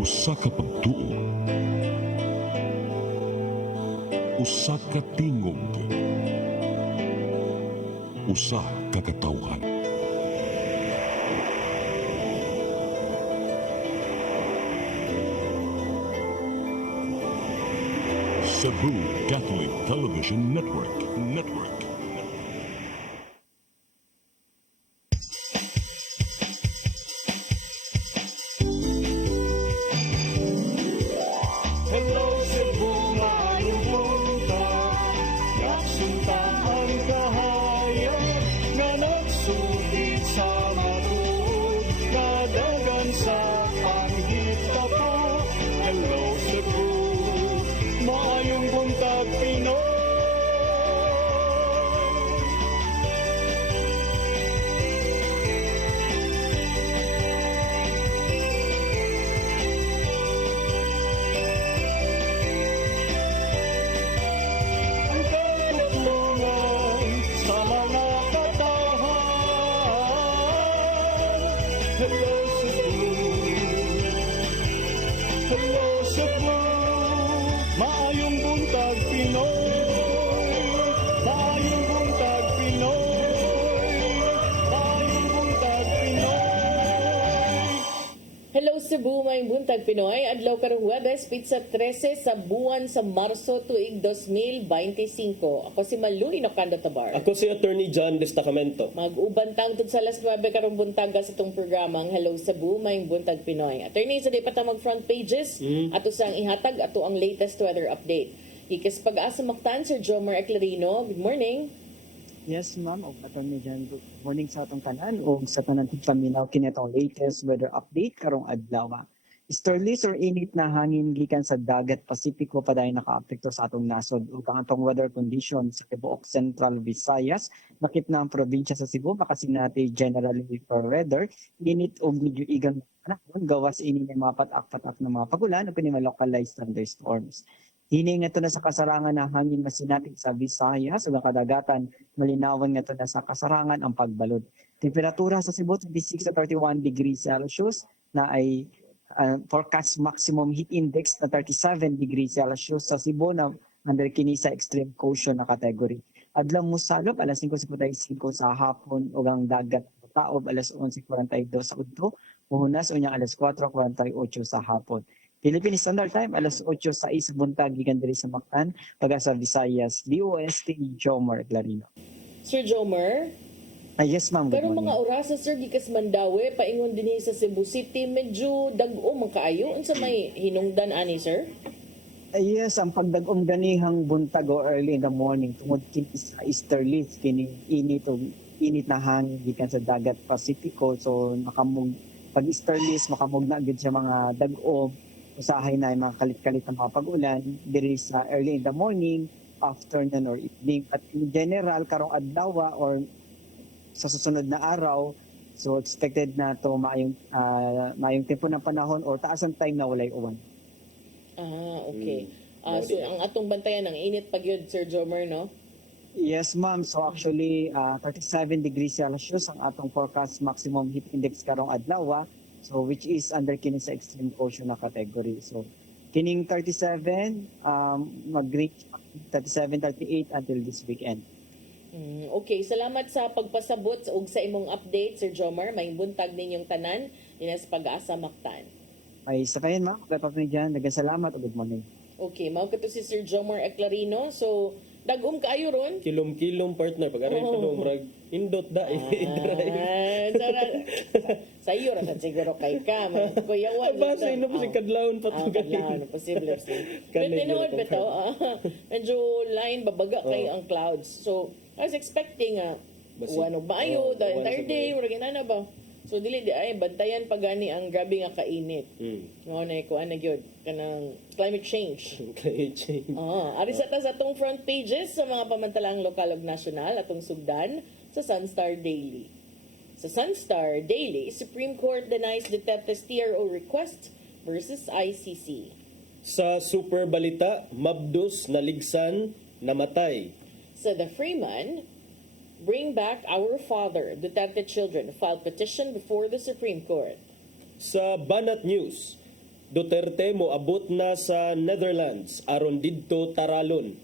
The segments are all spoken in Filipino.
Usa ka pagtuo, usa ka tingog, usa ka katawhan. Cebu Catholic Television Network. Hello Cebu, maayong buntag. Nagsunta ang kahayag nga nagsulit sa matuod, nadagan sa panghita po. Hello Cebu, maayong buntag Pinoy. Ang katutungan sa mga katawhan. Hello Cebu, hello Cebu, maayong buntag Pinoy, maayong buntag Pinoy, maayong buntag Pinoy. Hello Cebu, may buntag Pinoy. Adlaw karong Huwebes, pizza 13 sa buwan sa Marso tuig 2025. Ako si Malu Inocando Tabar. Ako si Attorney John Destacamento. Mag-uban tangtod sa alas 9 karong buntaga sa itong programang Hello Cebu, may buntag Pinoy. Attorney, sa di pa ta mag-front pages, ato sang ihatag, ato ang latest weather update. Ikis pag-asa maktan, Sir Jomar Eclarino. Good morning. Yes, ma'am. O Attorney John, good morning sa atong tanan o sa tanan paminaw kini atong latest weather update karong adlaw. Easterlies or init na hangin gikan sa dagat Pasipiko paday nakaapekto sa atong nasod ug ang atong weather condition sa tibuok Central Visayas nakit na ang probinsya sa Cebu makasinati generally for weather init og medyo igang panahon gawas ini ng mga patak-patak na mga pagulan o kini mga localized thunderstorms. Hini nga to na sa kasarangan na hangin masinati sa Visayas ug ang kadagatan malinawan nga to na sa kasarangan ang pagbalod. Temperatura sa Cebu 26 sa 31 degrees Celsius na ay forecast maximum heat index na 37 degrees Celsius sa Cebu na under kini sa extreme caution na category. Adlaw mosalop alas 5:45 sa hapon ug ang dagat taob alas 11:42 sa udto, muhunas unyang alas 4:48 sa hapon. Philippine Standard Time alas 8:06 buntag gikan diri sa Mactan, taga sa Visayas, DOST Jomar Eclarino. Sir Jomar, Yes ma'am, good karong mga morning. orasa, Sir, gikas Mandawi, paingon din sa Cebu City, medyo dag-o man kaayo. Unsa may hinungdan ani, Sir? Yes, ang pagdagom ganihang buntag o early in the morning tungod kini sa easterlies kini init na hangin gikan sa dagat Pasipiko, so makamug pag easterlies makamug na gid sa mga dag-o usahay na mga kalit-kalit na mga pag-ulan diri sa early in the morning, afternoon or evening. At in general karong adlaw or sa susunod na araw, so expected na to maayong tempo ng panahon or taas ang time na walay uwan. Okay. So, ang atong bantayan, ang init pagyod, Sir Jomar, no? Yes, ma'am. So actually, 37 degrees Celsius ang atong forecast maximum heat index karong adlaw, so which is under kini sa extreme caution na category. So kining 37 mag-reach 37, 38 until this weekend. Okay, salamat sa pagpasabot ug sa imong update, Sir Jomar. May buntag ninyong tanan, dinas pag-asa Mactan. Ay sa kayon, ma'am. Dapat ni dyan. Salamat o good morning. Okay, mao kato si Sir Jomar Eclarino. So, dag-um kaayo ron. Kilom-kilom partner pag-aray pa no murag indot da Sa iyo ra siguro kay ka, kuyawan. Basta ino pa si kadlawon pa to kadlawon, posible. Pero tinuod ba to? Medyo line babaga kay ang clouds. So, I was expecting uwan og maayo the entire day, murag na ba? So dili di ay bantayan pa gani ang grabe nga kainit. Mao na kuan na gyud kanang climate change. Climate change. Ari sa ta sa atong front pages sa mga pamantalang lokal ug nasyonal atong sugdan sa Sunstar Daily. Sa Sunstar Daily, Supreme Court denies Duterte's TRO request versus ICC. Sa Super Balita, Mabdus naligsan, namatay. Sa The Freeman, Bring Back Our Father, Duterte children file petition before the Supreme Court. Sa Banat News, Duterte mo abot na sa Netherlands aron didto taralon.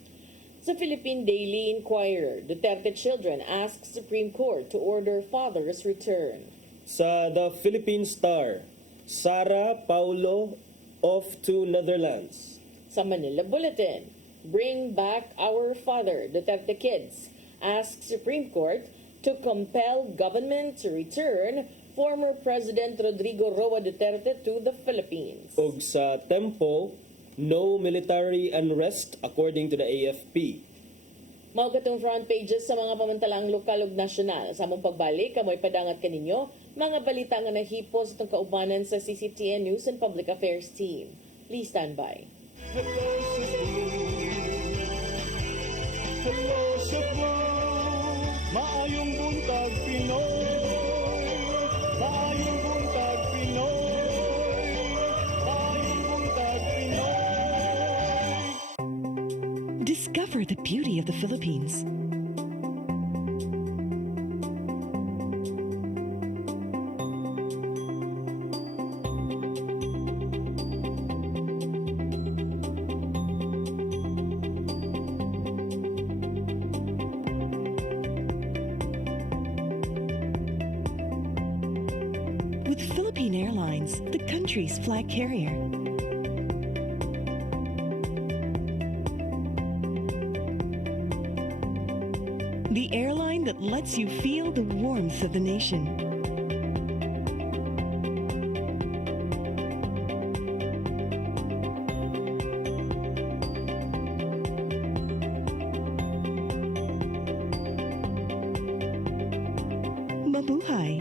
Sa Philippine Daily Inquirer, Duterte children ask Supreme Court to order father's return. Sa The Philippine Star, Sara Paulo off to Netherlands. Sa Manila Bulletin, Bring Back Our Father, Duterte kids ask Supreme Court to compel government to return former President Rodrigo Roa Duterte to the Philippines. Ug sa Tempo, no military unrest according to the AFP. Mao katong front pages sa mga pamantalang lokal ug nasyonal. Sa among pagbalik, kamoy padangat kaninyo, mga balita nga nahipo sa itong kaubanan sa CCTN News and Public Affairs team. Please stand by. Hello Cebu, maayong buntag Pinoy, maayong buntag Pinoy, maayong buntag Pinoy. Discover the beauty of the Philippines. With Philippine Airlines, the country's flag carrier. The airline that lets you feel the warmth of the nation. Mabuhay!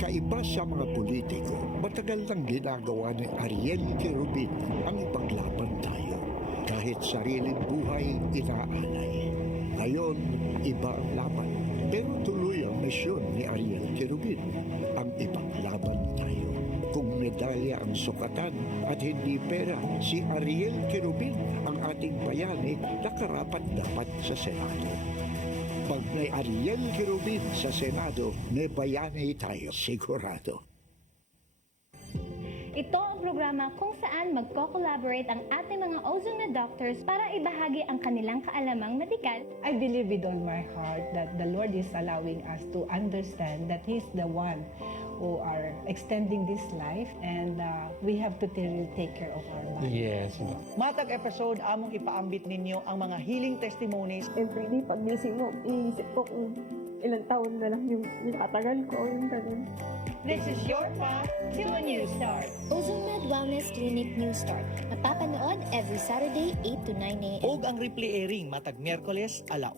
Kaiba sa mga politiko, matagal nang ginagawa ni Ariel Quirubin ang ipaglaban tayo. Kahit sariling buhay inaalay. Ngayon, iba ang laban. Pero tuloy ang misyon ni Ariel Quirubin, ang ipaglaban tayo. Kung medalya ang sukatan at hindi pera, si Ariel Quirubin ang ating bayani na karapat dapat sa Senado. Pag may Ariel Quirubin sa Senado, may bayani tayo sigurado. Ito ang programa kung saan magko-collaborate ang ating mga ozone na doctors para ibahagi ang kanilang kaalamang medikal. I believe with all my heart that the Lord is allowing us to understand that He's the one who are extending this life and we have to really take care of our body. Yes. Matag episode, among ipaambit ninyo ang mga healing testimonies. Every day, pag gising mo, iisip ko kung ilang taon na lang yung nakatagal ko, yung ganun. This is your path to a new start. OzoneMed Wellness Clinic New Start. Mapapanood every Saturday 8 to 9 a.m. Og ang replay airing matag Miyerkules, 1:00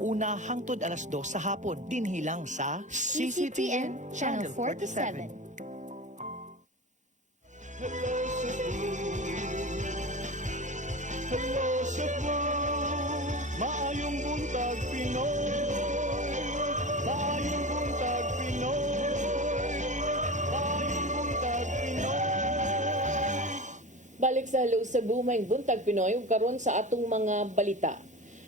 hangtod 2:00 sa hapon. Dinhilang sa CCTN Channel 47. Hello Cebu, maayong buntag Pinoy, maayong buntag Pinoy, maayong buntag Pinoy. Balik sa Hello Cebu, may buntag Pinoy ug karon sa atong mga balita.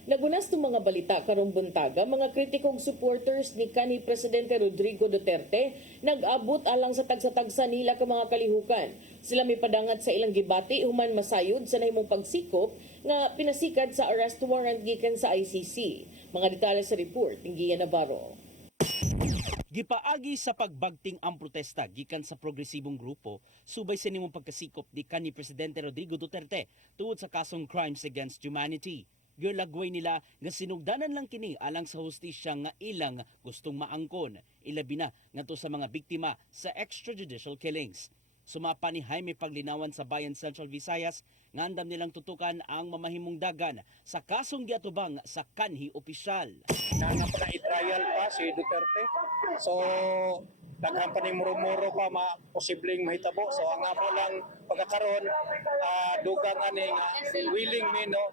Nagunas tong mga balita karong buntaga, mga kritikong supporters ni kanhi Presidente Rodrigo Duterte nag-abot alang sa tagsa-tagsa nila ka mga kalihukan. Sila may padangat sa ilang gibati human masayod sa nahimong pagsikop nga pinasikat sa arrest warrant gikan sa ICC. Mga detalye sa report ni Gian Navarro. Gipaagi sa pagbagting ang protesta gikan sa progresibong grupo subay sa nimong pagkasikop ni kanhi Presidente Rodrigo Duterte tungod sa kasong crimes against humanity. Gilagway nila nga sinugdanan lang kini alang sa hustisya nga ilang gustong maangkon, ilabi na ngadto sa mga biktima sa extrajudicial killings. Sumapa ni Jaime Paglinawan sa Bayan Central Visayas nga andam nilang tutukan ang mamahimong dagan sa kasong giatubang sa kanhi opisyal. Na-trial pa si Duterte. So daghan pa ning muro-muro pa posibleng mahitabo. So ang amo lang pagkakaroon dugang ani willing me no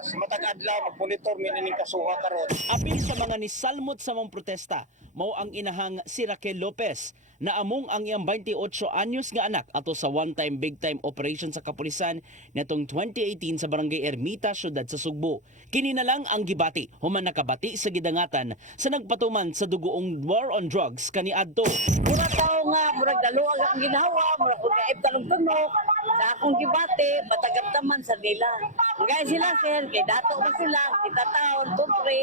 sa matag adlaw mag-monitor ning kasuha karon. Apil sa mga nisalmot sa mong protesta, mao ang inahang si Raquel Lopez na among ang iyang 28 anyos nga anak ato sa one-time big-time operation sa kapulisan netong 2018 sa Barangay Ermita, syudad sa Sugbo. Kini na lang ang gibati, human nakabati sa gidangatan sa nagpatuman sa dugoong war on drugs kaniadto. Mura tao nga, murag daluwag ang ginawa, murag kung kaib talong tunok, sa akong gibati, matagaptaman sa nila. Gaya sila sir, kay dato ba sila, kita taon, tupre.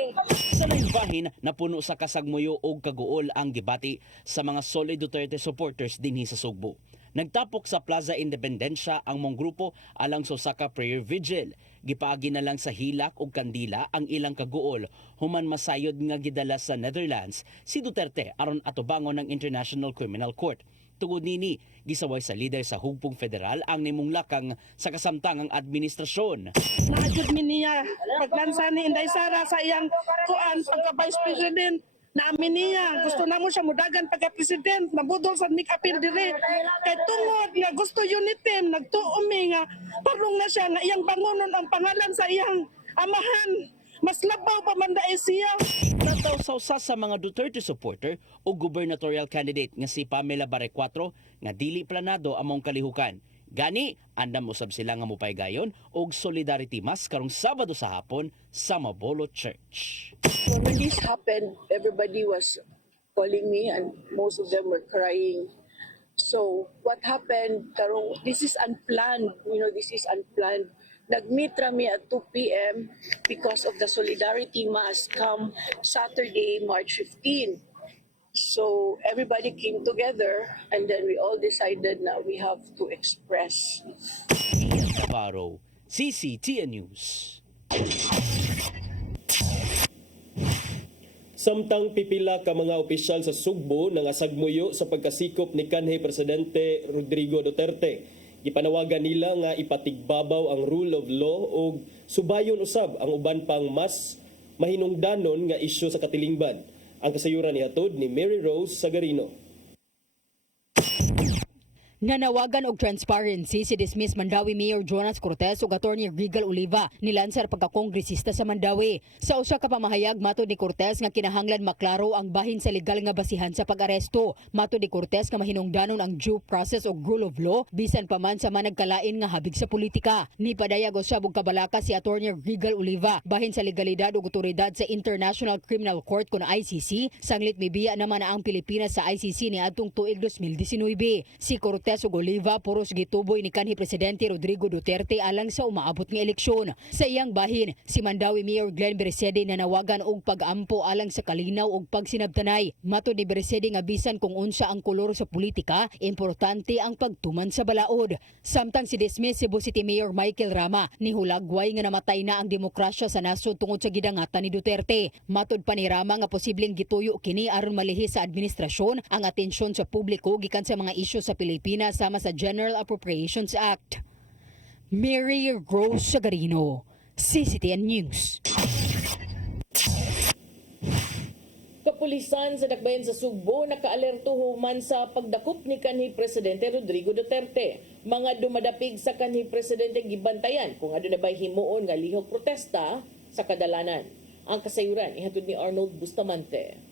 Sa lahibahin, napuno sa kasagmuyo o kaguol ang gibati sa mga Solid Duterte supporters dinhi sa Sugbo. Nagtapok sa Plaza Independencia ang mong grupo alang sa Osaka Prayer Vigil. Gipaagi na lang sa hilak o kandila ang ilang kaguol human masayod nga gidala sa Netherlands si Duterte aron atubangon ng International Criminal Court. Tungod nini, gisaway sa lider sa hugpong federal ang nimong lakang sa kasamtangang administrasyon. Naajud mi niya paglansa ni Inday Sara sa iyang kuan pagka Vice President. Naamin niya, gusto na mo siya mudagan pagka-president, nabudol sa nik-apil dire. Kay tungod nga gusto unitem, nagtuumi nga, parang na siya nga iyang bangonon ang pangalan sa iyang amahan. Mas labaw pa man dae siya. Nataw sa usa sa mga Duterte supporter o gubernatorial candidate nga si Pamela Barrecuatro nga dili planado among kalihukan. Gani, andam usab sila nga mupaygayon og solidarity mass karong Sabado sa hapon sa Mabolo Church. When this happened, everybody was calling me and most of them were crying. So what happened, karong, this is unplanned, this is unplanned. Nag-meet rami at 2 p.m. because of the solidarity mass come Saturday, March 15. So everybody came together and then we all decided na we have to express. Ian Navarro, CCTN News. Samtang pipila ka mga opisyal sa Sugbo nangasagmuyo sa pagkasikop ni kanhi Presidente Rodrigo Duterte. Gipanawagan nila nga ipatigbabaw ang rule of law o subayon usab ang uban pang mas mahinungdanon nga isyu sa katilingban. Ang kasayuran ni hatod ni Mary Rose Sagarino. Nanawagan og transparency si dismiss Mandawi Mayor Jonas Cortez ug Attorney Regal Oliva nilansar pagkakongresista sa Mandawi. Sa usa ka pamahayag matod ni Cortez nga kinahanglan maklaro ang bahin sa legal nga basihan sa pag-aresto. Matod ni Cortez nga mahinungdanon ang due process o rule of law bisan pa man sa managkalain nga habig sa politika. Ni padayag usab og kabalaka si Attorney Regal Oliva bahin sa legalidad ug otoridad sa International Criminal Court kun ICC sanglit mibiya naman na ang Pilipinas sa ICC ni adtong tuig 2019. Si Cortez ug Oliva puros gituboy ni kanhi Presidente Rodrigo Duterte alang sa umaabot nga eleksyon. Sa iyang bahin, si Mandawi Mayor Glenn Berecede nanawagan og pag-ampo alang sa kalinaw ug pagsinabtanay. Matod ni Berecede nga bisan kung unsa ang kolor sa politika, importante ang pagtuman sa balaod. Samtang si dismiss Cebu City Mayor Michael Rama nihulagway nga namatay na ang demokrasya sa nasod tungod sa gidangatan ni Duterte. Matod pa ni Rama nga posibleng gituyo kini aron malihis sa administrasyon ang atensyon sa publiko gikan sa mga isyu sa Pilipinas sama sa General Appropriations Act. Mary Rose Sagarino, CCTN News. Kapulisan sa Dakbayan sa Sugbo nakaalerto human sa pagdakop ni kanhi Presidente Rodrigo Duterte. Mga dumadapig sa kanhi Presidente gibantayan kung ano na ba'y himuon nga lihok protesta sa kadalanan. Ang kasayuran ihatod ni Arnold Bustamante.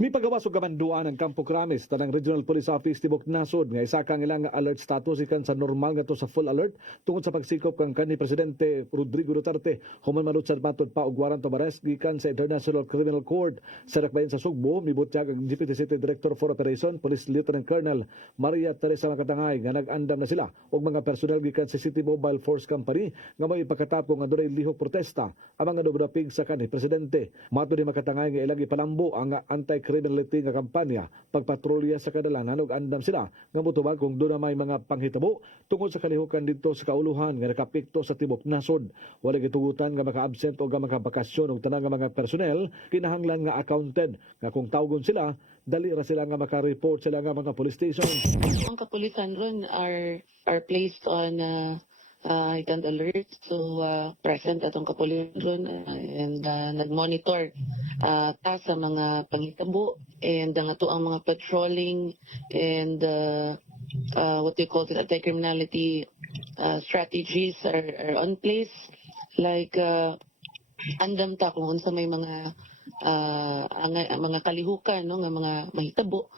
May pagawas og kamanduan ang Campo Crames tanang Regional Police Office tibok nasod nga isa kang ilang alert status ikan sa normal nga to sa full alert tungod sa pagsikop kang kanhi Presidente Rodrigo Duterte human malutsad matod pa og warrant of arrest gikan sa International Criminal Court sa Dakbayan sa Sugbo. Mibutyag ang Deputy City Director for Operation Police Lieutenant Colonel Maria Teresa Makatangay nga nag-andam na sila og mga personel gikan sa City Mobile Force Company nga may ipakatapo nga dunay lihok protesta ang mga dumdapig sa kanhi Presidente. Matod ni Makatangay nga ilang ipalambo ang anti-criminality nga kampanya pagpatrolya sa kadalanan ug andam sila nga motubag kung doon na may mga panghitabo tungod sa kalihukan dito sa kauluhan nga nakapikto sa tibok nasod. Wala gitugutan nga maka-absent o nga makabakasyon og tanang nga mga personnel kinahanglan nga accounted nga kung tawgon sila dali ra sila nga maka-report sila nga mga police station. Ang kapulisan ron are placed on heightened alert, so present atong kapulisan ron and nag-monitor ta sa mga panghitabo and ang ato ang mga patrolling and what we call it anti-criminality strategies are on place, like andam ta kung unsa may mga kalihukan, no, nga mga mahitabo,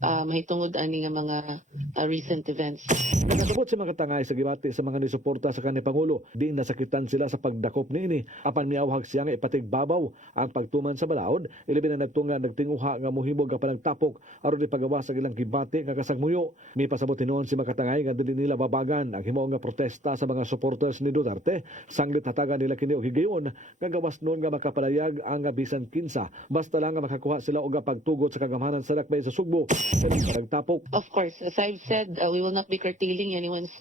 mahitungod ani nga mga recent events. Nakasabot si mga katangay sa gibati sa mga nisuporta sa kanhi Pangulo. Di nasakitan sila sa pagdakop niini. Apan miawhag siya nga ipatigbabaw ang pagtuman sa balaod. Ilabi na nagtunga nagtinguha nga muhimog nga panagtapok aron ipagawas sa ilang gibati nga kasagmuyo. May pasabot tinuon si mga katangay nga dili nila babagan ang himo nga protesta sa mga supporters ni Duterte. Sanglit hatagan nila kini og higayon nga gawas noon nga makapalayag ang bisan kinsa basta lang nga makakuha sila og pagtugot sa kagamhanan sa lakbay sa Sugbo. Of course, as I've said, we will not be curtailing anyone's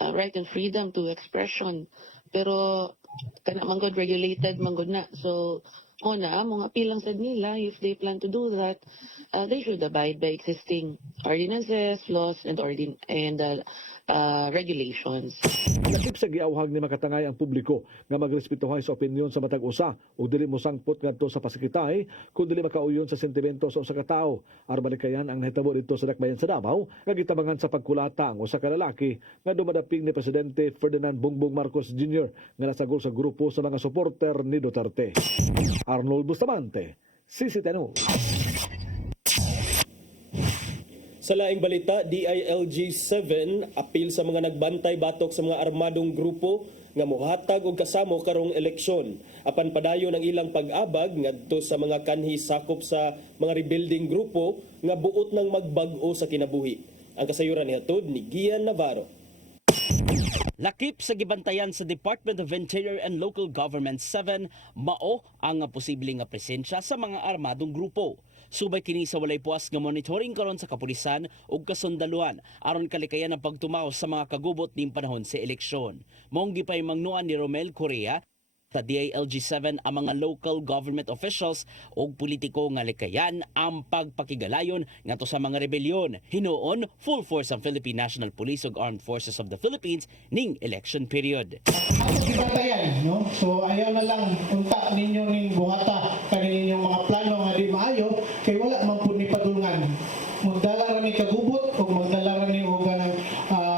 right and freedom to expression. Pero kana manggod regulated manggod na. So una, mga pilang sad nila, if they plan to do that, they should abide by existing ordinances, laws, and regulations. Lakip sa giawhag ni makatangay ang publiko nga magrespetuhay sa opinyon sa matag usa ug dili mo sangpot ngadto sa pasikitay kun dili makauyon sa sentimento sa usa ka tawo. Aron balikayan ang nahitabo dito sa dakbayan sa Davao nga gitabangan sa pagkulata ang usa ka lalaki nga dumadaping ni Presidente Ferdinand Bongbong Marcos Jr. nga nasagol sa grupo sa mga suporter ni Duterte. Arnold Bustamante, CCTV News. Sa laing balita, DILG-7 apil sa mga nagbantay batok sa mga armadong grupo nga mohatag og kasamo karong eleksyon. Apan padayon ang ilang pag-abag ngadto sa mga kanhi sakop sa mga rebuilding grupo nga buot nang magbag-o sa kinabuhi. Ang kasayuran nihatod ni Gian Navarro. Lakip sa gibantayan sa Department of Interior and Local Government 7, mao ang posibleng nga presensya sa mga armadong grupo. Subay kini sa walay puas nga monitoring karon sa kapulisan ug kasundaluhan aron kalikayan ang pagtumaw sa mga kagubot ning panahon sa eleksyon. Mong gipay mangnuan ni Romel Correa sa DILG-7 ang mga local government officials ug politiko nga likayan ang pagpakigalayon ngadto sa mga rebelyon. Hinuon, full force ang Philippine National Police ug Armed Forces of the Philippines ning election period. Gibantayan, no? So ayaw na lang unta ninyo ning buhata kani ninyong mga plano nga di maayo kay wala man pud ni padulngan. Magdala ra ni kagubot ug magdala ra ni og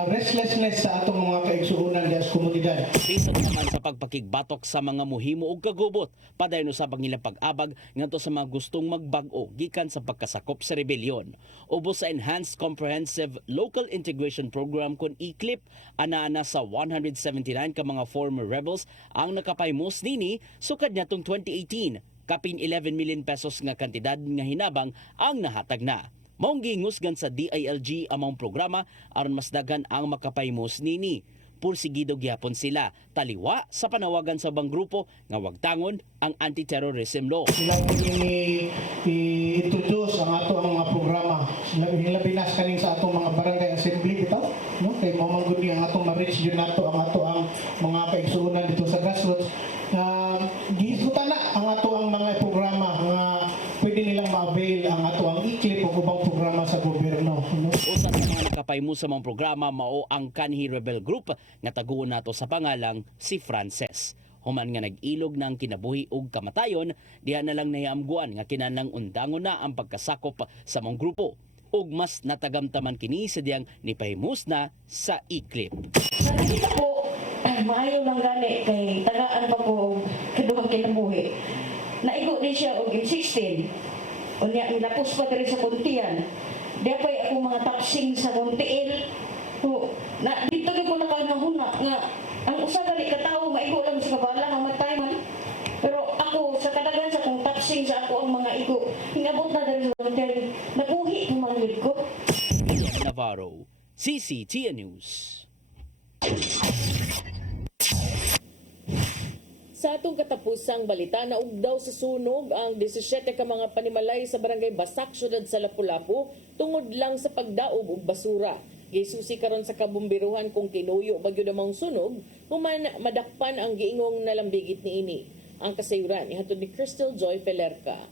restlessness sa atong mga kaigsuonan dias komunidad. Bisan naman sa pagpakigbatok sa mga muhimo ug kagubot, padayon usab ang ilang pag-abag ngadto sa mga gustong magbag-o gikan sa pagkasakop sa rebelyon. Ubos sa Enhanced Comprehensive Local Integration Program kun ICLIP, ana sa 179 ka mga former rebels ang nakapaymos nini sukad nitong 2018. Kapin 11 million pesos nga kantidad nga hinabang ang nahatag na. Maong gingusgan sa DILG among programa aron mas daghan ang makapaymos nini. Pursigido gyapon sila taliwa sa panawagan sa bang grupo nga wagtangon ang anti-terrorism law. Sila i-introduce ang ato ang mga programa. Labi na kaning sa atong mga barangay assembly bitaw, no? Kay mamanggod ni ang atong ma-reach yun nato ang mga kaigsuonan dito sa grassroots. Gihisgutan na ang ato ang mga programa nga pwede nilang ma-avail ang ato ang ICLIP o ubang programa sa gobyerno. No? Usa sa mga nakapaymo sa mga programa mao ang Kanhi Rebel Group nga taguon nato sa pangalang si Frances. Human nga nag-ilog ng kinabuhi ug kamatayon, diha na lang nahiamguan nga kinanang undangon na ang pagkasakop sa mga grupo. Ug mas natagamtaman kini sa diyang nipahimus na sa ICLIP. Nakita po, maayo lang gani kay tagaan pa po kaduhang kinabuhi. Naigo din siya og 16. Unya nilapos pa diri sa Kuntian. Dapay ako mga tapsing sa Kuntiil. So, na dito gyud ko nakahuna nga ang usa gali ka tawo maigo lang sa kabala nga matay man. Pero ako sa kadagan sa kong tapsing sa ako ang mga igo, hingabot na diri sa Kuntian. Nabuhi ko man ko. Navarro, CCTN News. Sa atong katapusang balita, naugdaw sa sunog ang 17 ka mga panimalay sa barangay Basak, syudad sa Lapu-Lapu, tungod lang sa pagdaog og basura. Gisusi karon sa kabumbiruhan kung kinuyo bagyo namang sunog, human madakpan ang giingong nalambigit niini. Ang kasayuran ihatod ni Crystal Joy Felerca.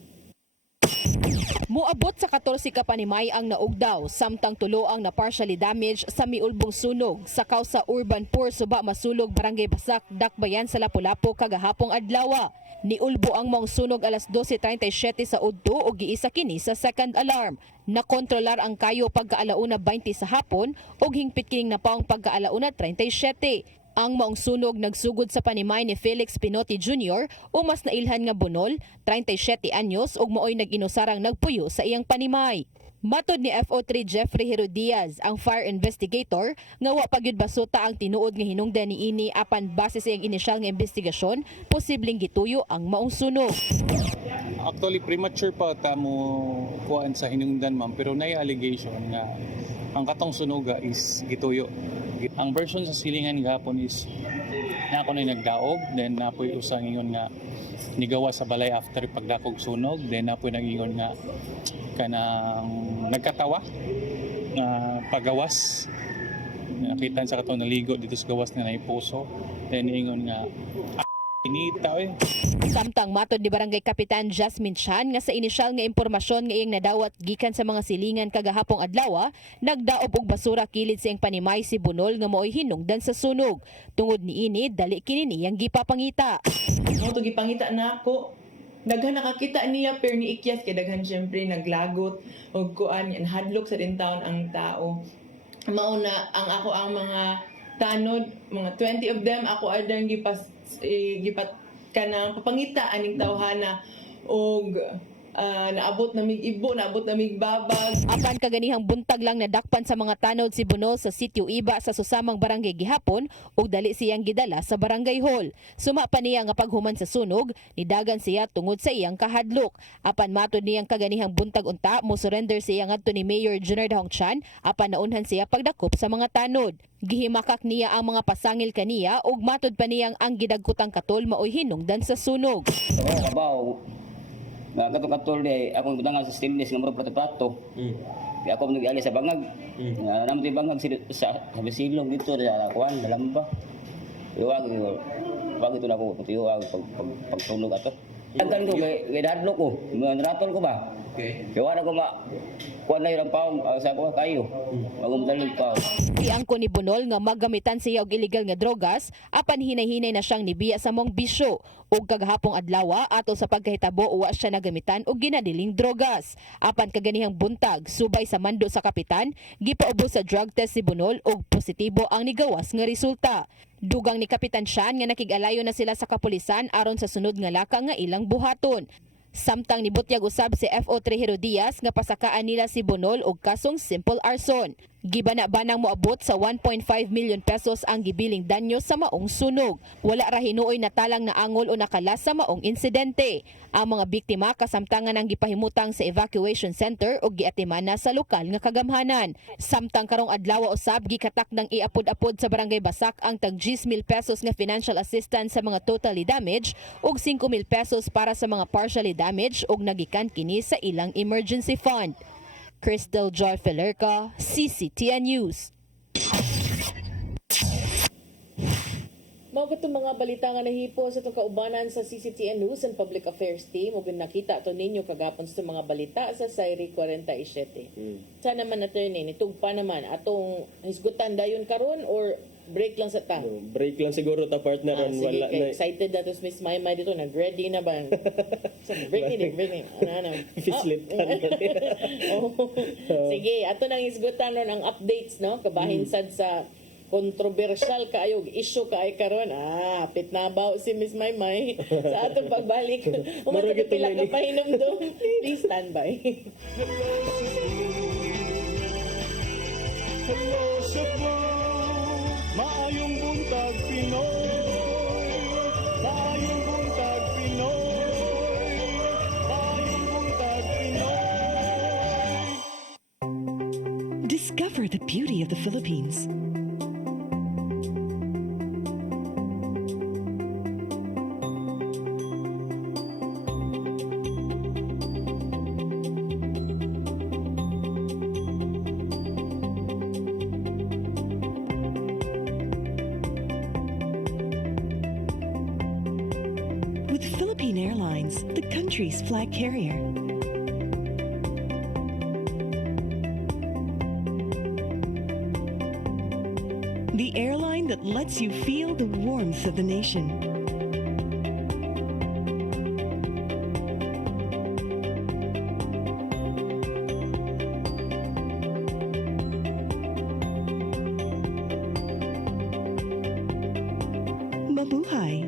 Muabot sa 14 ka panimay ang naugdaw, samtang tulo ang na partially damaged sa miulbong sunog sa kausa Urban Poor Suba Masulog Barangay Basak, Dakbayan sa Lapu-Lapu kagahapong adlaw. Niulbo ang maong sunog alas 12:37 sa udto ug giisa kini sa second alarm. Nakontrolar ang kayo pagkaalauna 20 sa hapon ug hingpit kining napaong pagkaalauna 37. Ang maong sunog nagsugod sa panimay ni Felix Pinotti Jr. o mas nailhan nga bunol, 37 anyos ug maoy nag-inusarang nagpuyo sa iyang panimay. Matod ni FO3 Jeffrey Herodiaz, ang fire investigator, nga wa pagyud basuta ang tinuod nga hinungdan niini apan base sa iyang inisyal nga investigasyon, posibleng gituyo ang maong sunog. Actually, premature pa ta mo kuan sa hinungdan ma'am, pero nay allegation nga ang katong sunoga is gituyo. Ang version sa silingan gahapon is na ako na nagdaog, then napoy usang ingon nga nigawa sa balay after pagdakog sunog, then napoy nag-ingon nga kanang nagkatawa nga pagawas. Nakita sa katong naligo dito sa gawas na naipuso, then ingon nga inita eh. Samtang matod ni Barangay Kapitan Jasmine Chan nga sa inisyal nga impormasyon nga iyang nadawat gikan sa mga silingan kagahapong adlaw, nagdaob og basura kilid sa iyang panimay si Bunol nga mo'y hinungdan sa sunog. Tungod niini, dali kini niyang gipapangita. Mo to gipangita na ako. Daghan nakakita niya pero ni ikyas kay daghan syempre naglagot og kuan yan hadlok sa taon ang tao. Mauna ang mga tanod, mga 20 of them ako adang gipat kanang papangita aning tawhana og naabot na mig ibo, naabot na mig babag. Apan kaganihang buntag lang nadakpan sa mga tanod si Bunol sa sitio Iba sa susamang barangay gihapon ug dali siyang gidala sa barangay hall. Suma pa niya nga paghuman sa sunog, nidagan siya tungod sa iyang kahadlok. Apan matod niyang kaganihang buntag unta mo surrender siya ngadto ni Mayor Junior Dahong Chan apan naunhan siya pagdakop sa mga tanod. Gihimakak niya ang mga pasangil kaniya ug matod pa niyang ang gidagkutang katol maoy hinungdan sa sunog. Katong-katol di akong butangan sa stainless nga murag plato-plato. Kaya ako nag-ali sa bangag. Naman ito bangag sa silong dito sa kuwan, dalamba. Iwag ito na ako, iwag pagtulog ato. Tagkan ko, kay dadlo ko, natol ko ba? Kaya wala ko kuwan na yung paong sa ko kayo. Magumdalog pa. Iangko ni Bunol nga maggamitan siya og illegal nga drogas, apan hinay-hinay na siyang nibiya sa mong bisyo. Ug kagahapong adlaw ato sa pagkahitabo uwa siya nagamitan og ginadiling drogas. Apan kaganihang buntag, subay sa mando sa kapitan, gipaubos sa drug test si Bunol ug positibo ang nigawas nga resulta. Dugang ni Kapitan Chan nga nakig-alayo na sila sa kapulisan aron sa sunod nga laka nga ilang buhaton. Samtang nibutyag usab si FO3 Herodiaz nga pasakaan nila si Bunol og kasong simple arson. Gibana-banang moabot sa 1.5 million pesos ang gibiling danyo sa maong sunog. Wala ra hinuoy natalang na angol o nakalas sa maong insidente. Ang mga biktima kasamtangan ang gipahimutang sa evacuation center o giatiman na sa lokal nga kagamhanan. Samtang karong adlaw usab gikatak ng iapod-apod sa Barangay Basak ang tag 10,000 pesos nga financial assistance sa mga totally damaged ug 5,000 pesos para sa mga partially damaged ug nagikan kini sa ilang emergency fund. Crystal Joy Felerca, CCTN News. Mao katong mga balita nga nahipo sa itong kaubanan sa CCTN News and Public Affairs Team ug nakita to ninyo kagapon sa mga balita sa Sairi 47. Sa naman attorney nitugpa naman atong hisgutan dayon karon or break lang sa ta. Break lang siguro ta partner on sige, wala na. excited na to Miss Maymay dito nag-ready na ba? So, break ni. Ano. Fislit Sige, ato nang isgutan ron ang updates no kabahin sad sa kontrobersyal kaayo issue kaay karon. Pit na baw si Miss Maymay sa atong pagbalik. Umato pila ka pahinom do. Please stand by. Hello, Cebu. Maayong buntag Pinoy. Maayong buntag Pinoy. Maayong buntag Pinoy. Discover the beauty of the Philippines. With Philippine Airlines, the country's flag carrier. that lets you feel the warmth of the nation. Mabuhay!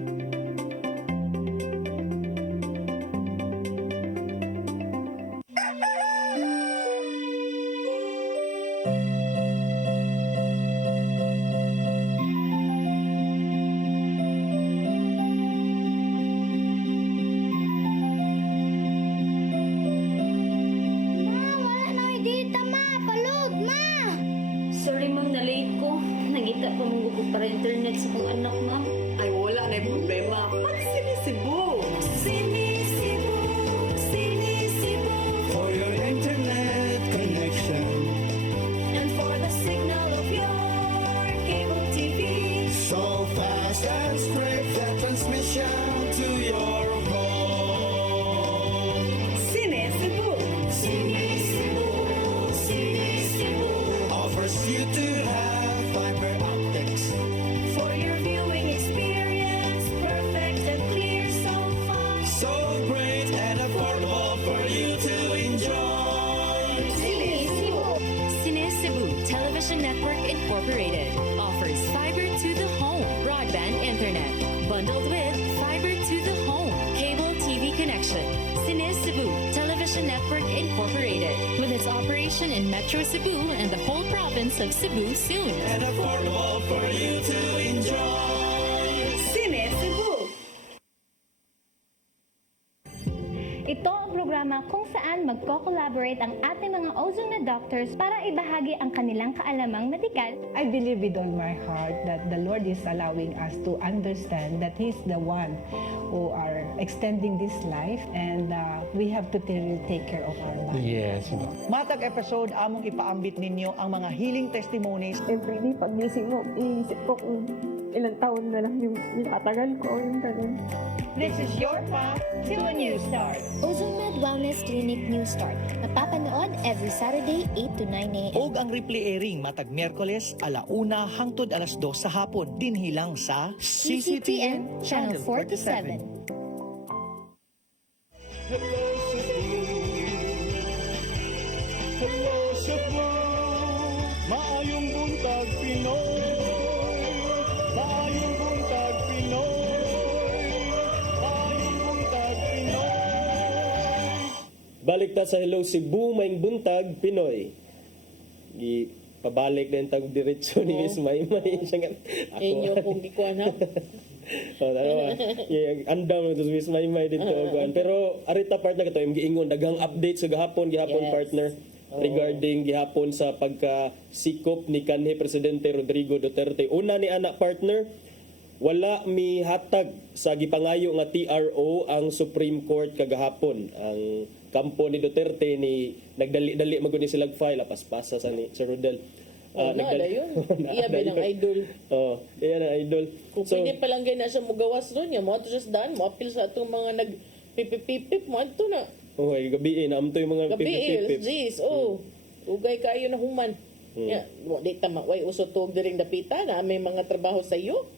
Sorry ma'am, na-late ko. Nangita pa mong ko para internet sa kong anak ma'am. Ay, wala na yung problema. Mag-sinisibo! Sinisibo, sinisibo for your internet connection and for the signal of your cable TV. So fast and straight the transmission to your home. Sinisibo, sinisibo, sinisibo offers you to have fiber optics for your viewing experience. Perfect and clear so far. So great and affordable for you to enjoy. Sinisibu Television Network Incorporated offers fiber to the home broadband internet bundled with fiber to the home cable TV connection. Sinisibu Television Network Incorporated with its operation in Metro Cebu and the whole province of Cebu soon. And affordable for you to enjoy. Sinisibo! Ito ang programa kung saan magko-collaborate ang ating mga ozone na doctors para ibahagi ang kanilang kaalamang medikal. I believe with all my heart that the Lord is allowing us to understand that He's the one who are extending this life and we have to take care of our body. Yes. Matag episode among ipaambit ninyo ang mga healing testimonies. Every day pagising mo, iisip ko kung ilang taon na lang yung itatagal ko yung ganun. This is your path to a new start. OzoneMed Wellness Clinic New Start. Napapanood every Saturday 8 to 9 a.m. Og ang replay airing matag Miyerkules 1:00 hangtod 2:00 sa hapon dinhi lang sa CCTN Channel 47. Hello Cebu, maayong buntag Pinoy. Maayong buntag Pinoy. Maayong buntag Pinoy. Balik ta sa Hello Cebu, maing buntag Pinoy. Pabalik din tag diretso ni Miss Maymay. Siya nga, ako. Inyo kung gikuan ha. Andam mo to Miss Maymay dito. Pero arita partner kato, yung giingon, daghang update sa gihapon partner. Regarding gihapon sa pagkasikop ni kanhi Presidente Rodrigo Duterte. Una ni anak partner, wala mi hatag sa gipangayo nga TRO ang Supreme Court kagahapon. Ang kampo ni Duterte ni nagdali-dali maguni silang file paspasa sa ni Sir Rodel. Nada yun. Iya ba ng idol? Iya na idol. Kung pwede palang na siya mugawas doon, mo ato siya sa daan, mo apil sa atong mga nagpipipipip, mo ato na. Okay, gabi na amto yung mga pipipipip. Jeez, ugay kayo na human. Di tama, way uso tuog diring dapita na may mga trabaho sa iyo.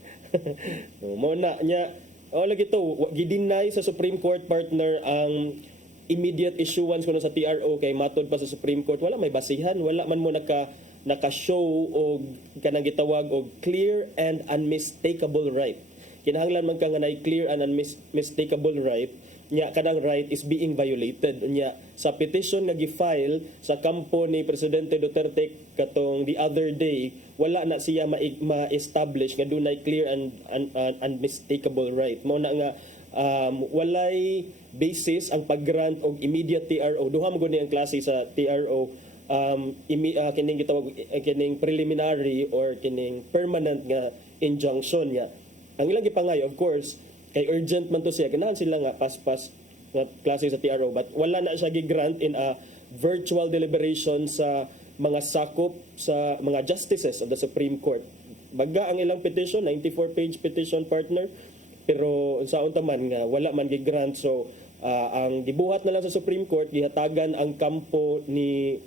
Mo na nya lagi to gidinay sa Supreme Court partner ang immediate issuance kuno sa TRO kay matod pa sa Supreme Court wala may basihan, wala man mo naka-show og kanang gitawag og clear and unmistakable right. Kinahanglan man ka nga nay clear and unmistakable right nya kanang right is being violated nya sa petition nga gi-file sa kampo ni Presidente Duterte katong the other day wala na siya ma-establish nga dunay clear and unmistakable right mo na nga walay basis ang pag-grant og immediate TRO duha mo guni ang klase sa TRO kining gitawag kining preliminary or kining permanent nga injunction nya ang ilang gipangayo of course kay urgent man to siya ganahan sila nga paspas nga klase sa TRO but wala na siya gi-grant in a virtual deliberation sa mga sakop sa mga justices of the Supreme Court. Baga ang ilang petition 94-page petition partner pero unsaon ta man nga wala man gi-grant so ang gibuhat na lang sa Supreme Court gihatagan ang kampo ni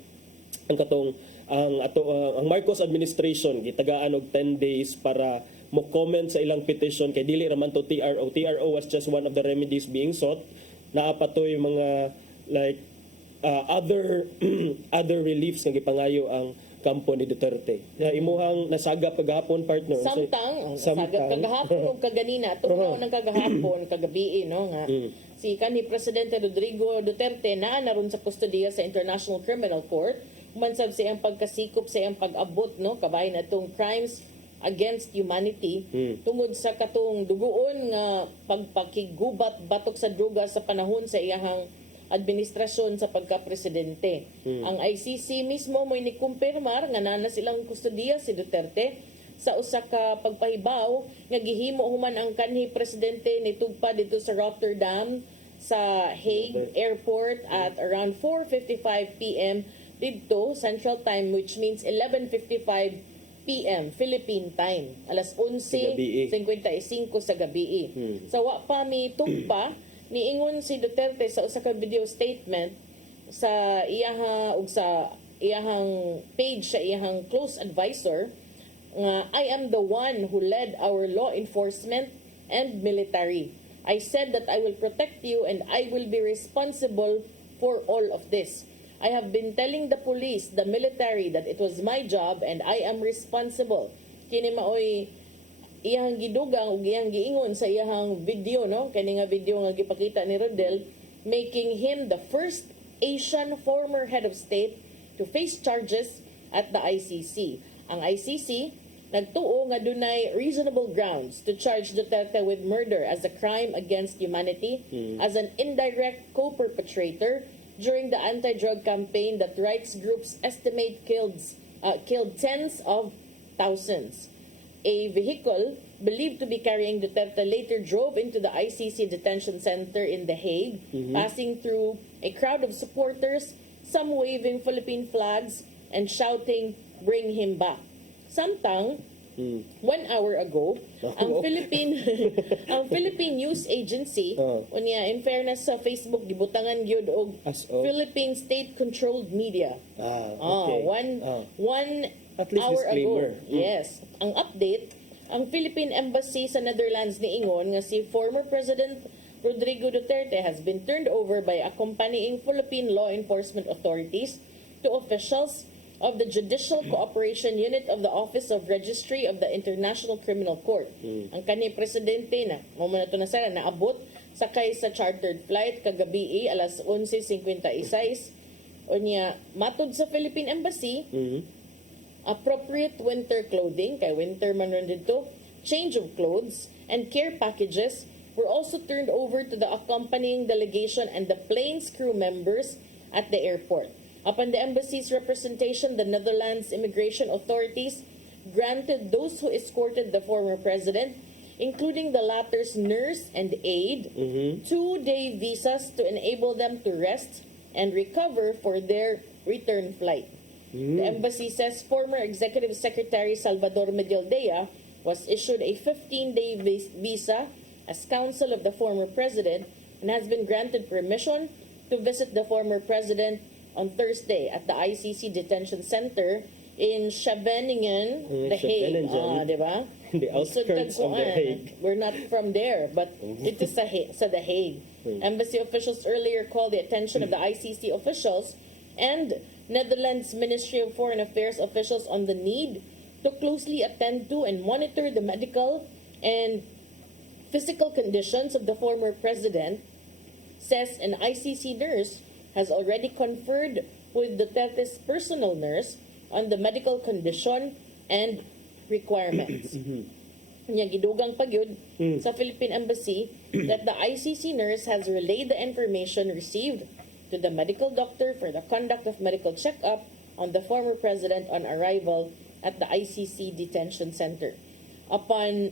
ang Marcos administration gitagaan og 10 days para mo comment sa ilang petition kay dili raman to TRO. TRO was just one of the remedies being sought. Naapatoy mga like other other reliefs nga gipangayo ang kampo ni Duterte. Imuhang nasagap kagahapon, partner. Samtang sagap kagahapon ug kaganina tungod ng kagahapon kagabi no nga si kanhi Presidente Rodrigo Duterte naa na ron sa kustodiya sa International Criminal Court mansab sa iyang pagkasikop sa iyang pag-abot no kabay na itong crimes against humanity tungod sa katong duguon nga pagpakigubat batok sa droga sa panahon sa iyahang administrasyon sa pagka-presidente. Ang ICC mismo mo'y nikumpirmar nga nana silang kustodiya si Duterte sa usa ka pagpahibaw nga gihimo human ang kanhi presidente nitugpa dito sa Rotterdam sa Hague Airport at around 4:55 p.m. dito Central Time, which means 11:55 p.m. Philippine Time, alas 11:55 sa gabi. Sa wa pa mi tugpa niingon si Duterte sa usa ka video statement sa iyahang page sa iyahang close advisor nga I am the one who led our law enforcement and military. I said that I will protect you and I will be responsible for all of this. I have been telling the police, the military, that it was my job and I am responsible. Kini maoy iyang gidugang ug iyang giingon sa iyang video no kani nga video nga gipakita ni Rodel, making him the first Asian former head of state to face charges at the ICC. Ang ICC nagtuo nga dunay reasonable grounds to charge Duterte with murder as a crime against humanity as an indirect co-perpetrator during the anti-drug campaign that rights groups estimate killed tens of thousands. A vehicle believed to be carrying Duterte later drove into the ICC detention center in The Hague, passing through a crowd of supporters, some waving Philippine flags and shouting, "Bring him back." Samtang 1 hour ago, ang Philippine News Agency, unya in fairness sa Facebook gibutangan gyud og Philippine state-controlled media. Okay. One at least hour disclaimer. ago. Yes. Ang update, ang Philippine Embassy sa Netherlands niingon nga si former President Rodrigo Duterte has been turned over by accompanying Philippine law enforcement authorities to officials of the Judicial Cooperation Unit of the Office of Registry of the International Criminal Court. Ang kanhi presidente na, na ito na sana, naabot sakay sa chartered flight kagabi alas 11:56. Unya, matod sa Philippine Embassy, appropriate winter clothing, kay winter man ron dito, change of clothes, and care packages were also turned over to the accompanying delegation and the plane's crew members at the airport. Upon the embassy's representation, the Netherlands immigration authorities granted those who escorted the former president, including the latter's nurse and aide, 2-day visas to enable them to rest and recover for their return flight. The embassy says former Executive Secretary Salvador Medialdea was issued a 15-day visa as counsel of the former president and has been granted permission to visit the former president on Thursday at the ICC Detention Center in Scheveningen, The Hague. Diba? The outskirts of The Hague. We're not from there, but it is sa The Hague. Embassy officials earlier called the attention of the ICC officials and Netherlands Ministry of Foreign Affairs officials on the need to closely attend to and monitor the medical and physical conditions of the former president, says an ICC nurse has already conferred with Duterte's personal nurse on the medical condition and requirements. Nya gidugang pagyud sa Philippine Embassy that the ICC nurse has relayed the information received to the medical doctor for the conduct of medical checkup on the former president on arrival at the ICC detention center. Upon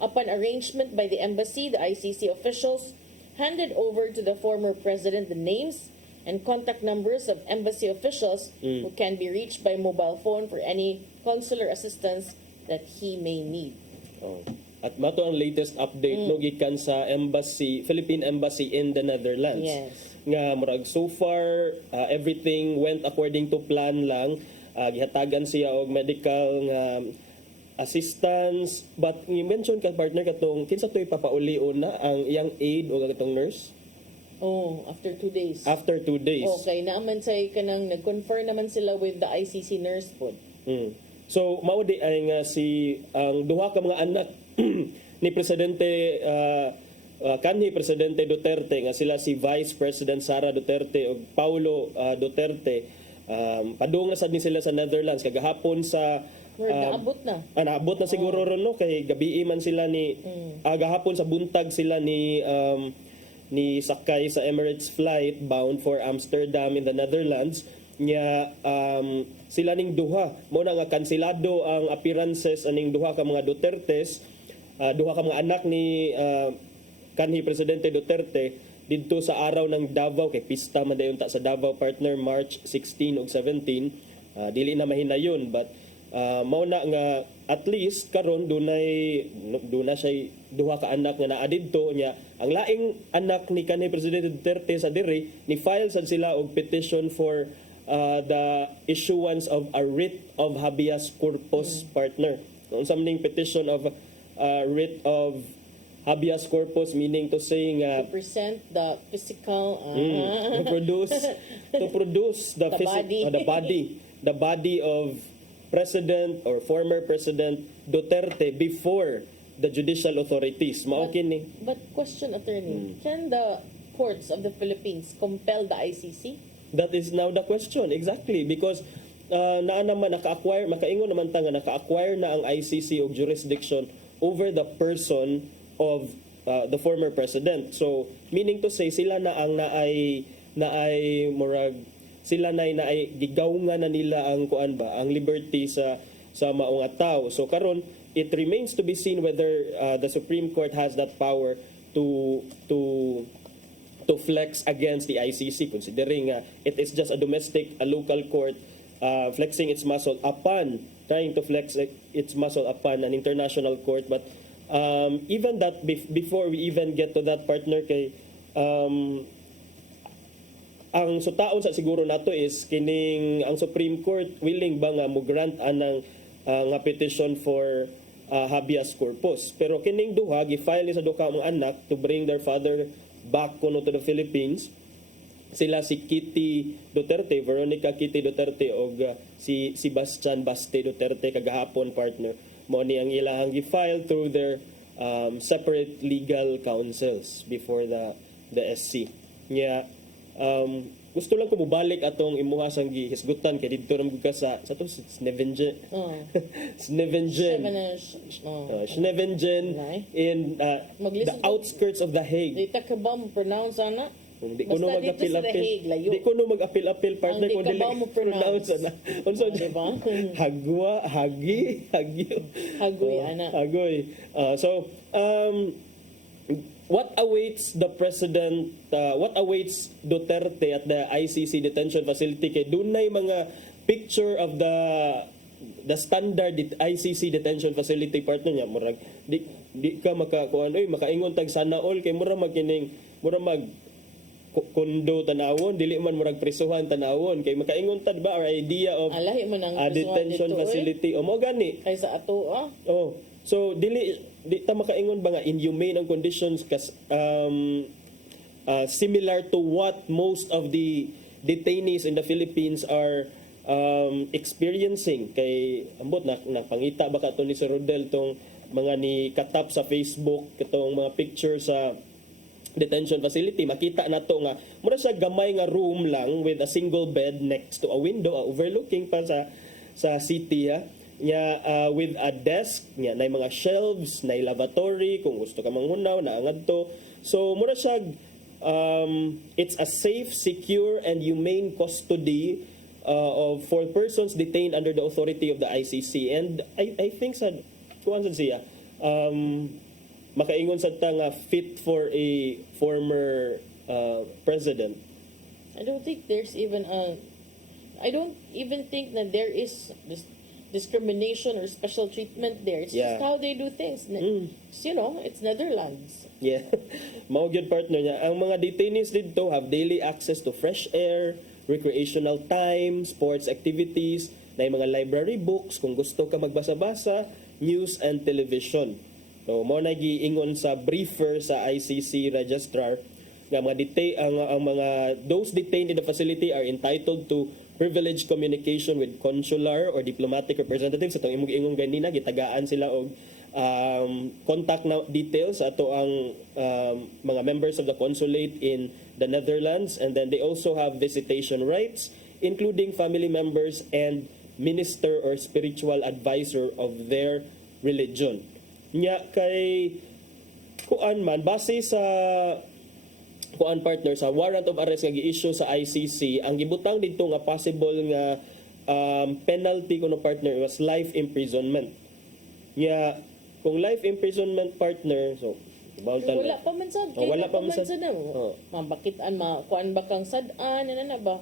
arrangement by the embassy, the ICC officials handed over to the former president the names and contact numbers of embassy officials who can be reached by mobile phone for any consular assistance that he may need. At mato ang latest update no gikan sa embassy, Philippine Embassy in the Netherlands. Yes. Nga murag so far everything went according to plan lang. Gihatagan siya og medical nga assistance, but you mentioned ka partner katong kinsa to'y papauli una ang iyang aide o katong nurse Oh, after 2 days. after 2 days. Okay, naaman say kanang nag-confer naman sila with the ICC nurse po. So mao di ay nga si ang duha ka mga anak ni presidente kanhi presidente Duterte nga sila si Vice President Sara Duterte ug Paulo Duterte padung na sad ni sila sa Netherlands kagahapon sa Naabot na. naabot na siguro ron no kay gabi man sila ni gahapon sa buntag sila ni sakay sa Emirates flight bound for Amsterdam in the Netherlands nya sila ning duha mo na nga kansilado ang appearances aning duha ka mga Dutertes duha ka mga anak ni kanhi presidente Duterte didto sa araw ng Davao kay pista man dayon ta sa Davao partner March 16 ug 17 dili na mahinayon but mao na nga at least karon dunay siya duha ka anak nga naa didto nya ang laing anak ni kanhi presidente Duterte sa diri ni file sad sila og petition for the issuance of a writ of habeas corpus partner unsa man ning petition of writ of habeas corpus meaning to say nga To present the physical to produce the body of President or former President Duterte before the judicial authorities. Mao kini. But question, attorney, can the courts of the Philippines compel the ICC? That is now the question exactly because naa naman naka-acquire makaingon naman ta nga naka-acquire na ang ICC og jurisdiction over the person of the former president. So meaning to say sila na ang naay murag sila naay gigawngan na nila ang kuan ba ang liberty sa maong tao. So karon it remains to be seen whether the Supreme Court has that power to flex against the ICC considering it is just a local court flexing its muscle upon trying to flex its muscle upon an international court but even that before we even get to that partner kay ang sutaon sa siguro nato is kining ang Supreme Court willing ba nga mo grant anang nga petition for habeas corpus pero kining duha gi-file ni sa duha mga anak to bring their father back kuno to the Philippines sila si Kitty Duterte, Veronica Kitty Duterte o si Sebastian Baste Duterte kagahapon partner mo ni ang ilahang gi-file through their separate legal counsels before the SC. Nya gusto lang ko mubalik atong imuha sang gihisgutan kay didto ra ka sa to Snevengen. Snevengen in the outskirts of The Hague. Dita ka ba mo pronounce ana? Di ko no mag-apil-apil. Di ko no mag-apil-apil partner ko dili pronounce na. Unsa Hagwa, hagi, hagoy ana. Hagoy. So what awaits the president what awaits Duterte at the ICC detention facility kay dunay mga picture of the standard ICC detention facility partner niya murag di ka makakuan makaingon tag sana all kay mura mag kondo tanawon dili man murag prisuhan tanawon kay makaingon tad ba or idea of detention facility o mo gani kay sa ato so di ta makaingon ba nga inhumane ang conditions kas similar to what most of the detainees in the Philippines are experiencing kay ambot na pangita ba kato ni Sir Rodel tong mga ni katap sa Facebook katong mga picture sa detention facility makita nato nga mura siya gamay nga room lang with a single bed next to a window overlooking pa sa city nya with a desk nya nay mga shelves nay lavatory kung gusto ka manghunaw na ngadto so mura siya it's a safe secure and humane custody for persons detained under the authority of the ICC and I think sa kuan sad siya makaingon sad ta nga fit for a former president. I don't think there's even I don't even think that there is this discrimination or special treatment there. It's just how they do things. You know, it's Netherlands. Yeah. Mao gyud partner niya. Ang mga detainees dito have daily access to fresh air, recreational time, sports activities, na mga library books kung gusto ka magbasa-basa, News and Television. So mo na giingon sa briefer sa ICC registrar nga ang mga those detained in the facility are entitled to privileged communication with consular or diplomatic representatives. Itong imong giingon ganina gitagaan sila og contact na details ato ang mga members of the consulate in the Netherlands, and then they also have visitation rights including family members and minister or spiritual advisor of their religion. Nya kay kuan man base sa kuan partner sa warrant of arrest nga gi-issue sa ICC, ang gibutang dito nga possible nga penalty kuno partner was life imprisonment. Nya kung life imprisonment partner, so wala pa man sad. Wala pa man sad. Mabakitaan, kuan ba kang sad-an, na ba?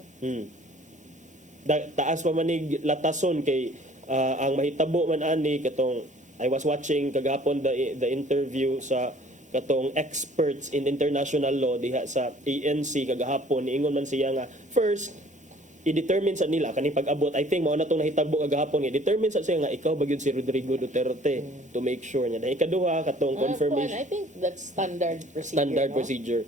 Taas pa manig latason kay ang mahitabo man ani katong I was watching kagapon the interview sa katong experts in international law diha sa ANC kagahapon, niingon man siya nga first i-determine sa nila kaning pag-abot. I think mao na tong nahitabo kagahapon i-determine sa siya nga ikaw ba gyud si Rodrigo Duterte to make sure niya. Na ikaduha katong confirmation. I think that's standard procedure. Standard no? procedure.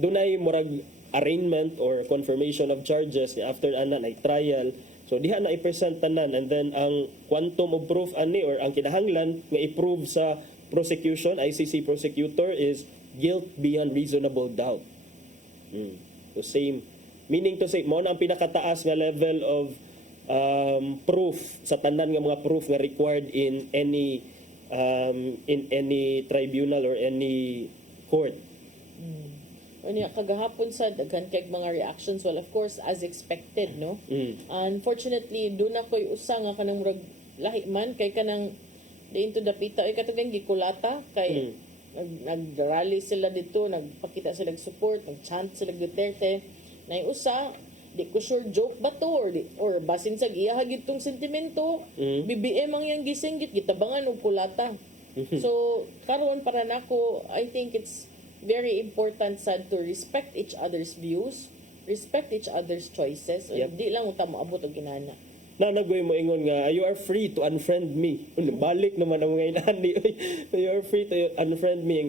Dunay murag arraignment or confirmation of charges after ana na trial. So diha na i-present tanan, and then ang quantum of proof ani or ang kinahanglan nga i-prove sa prosecution, ICC prosecutor is guilt beyond reasonable doubt. So same. Meaning to say, mo na ang pinakataas nga level of proof sa tanan nga mga proof nga required in any tribunal or any court. Unya kagahapon sa daghan kay mga reactions, well of course as expected, no. Unfortunately do na koy usa nga kanang murag lahi man kay kanang diin to dapita ay katugang gikulata kay nag-rally sila dito, nagpakita sila ng support, nag-chant sila Duterte. Na yung usa, di ko sure joke ba to or basin sa giyahag itong sentimento, BBM ang yang gisinggit, gitabangan og kulata. So, karon para nako, I think it's very important sad to respect each other's views, respect each other's choices. So, di lang uta moabot og ginana. Nagoy mo ingon nga you are free to unfriend me. Balik naman ang mga inani. You are free to unfriend me.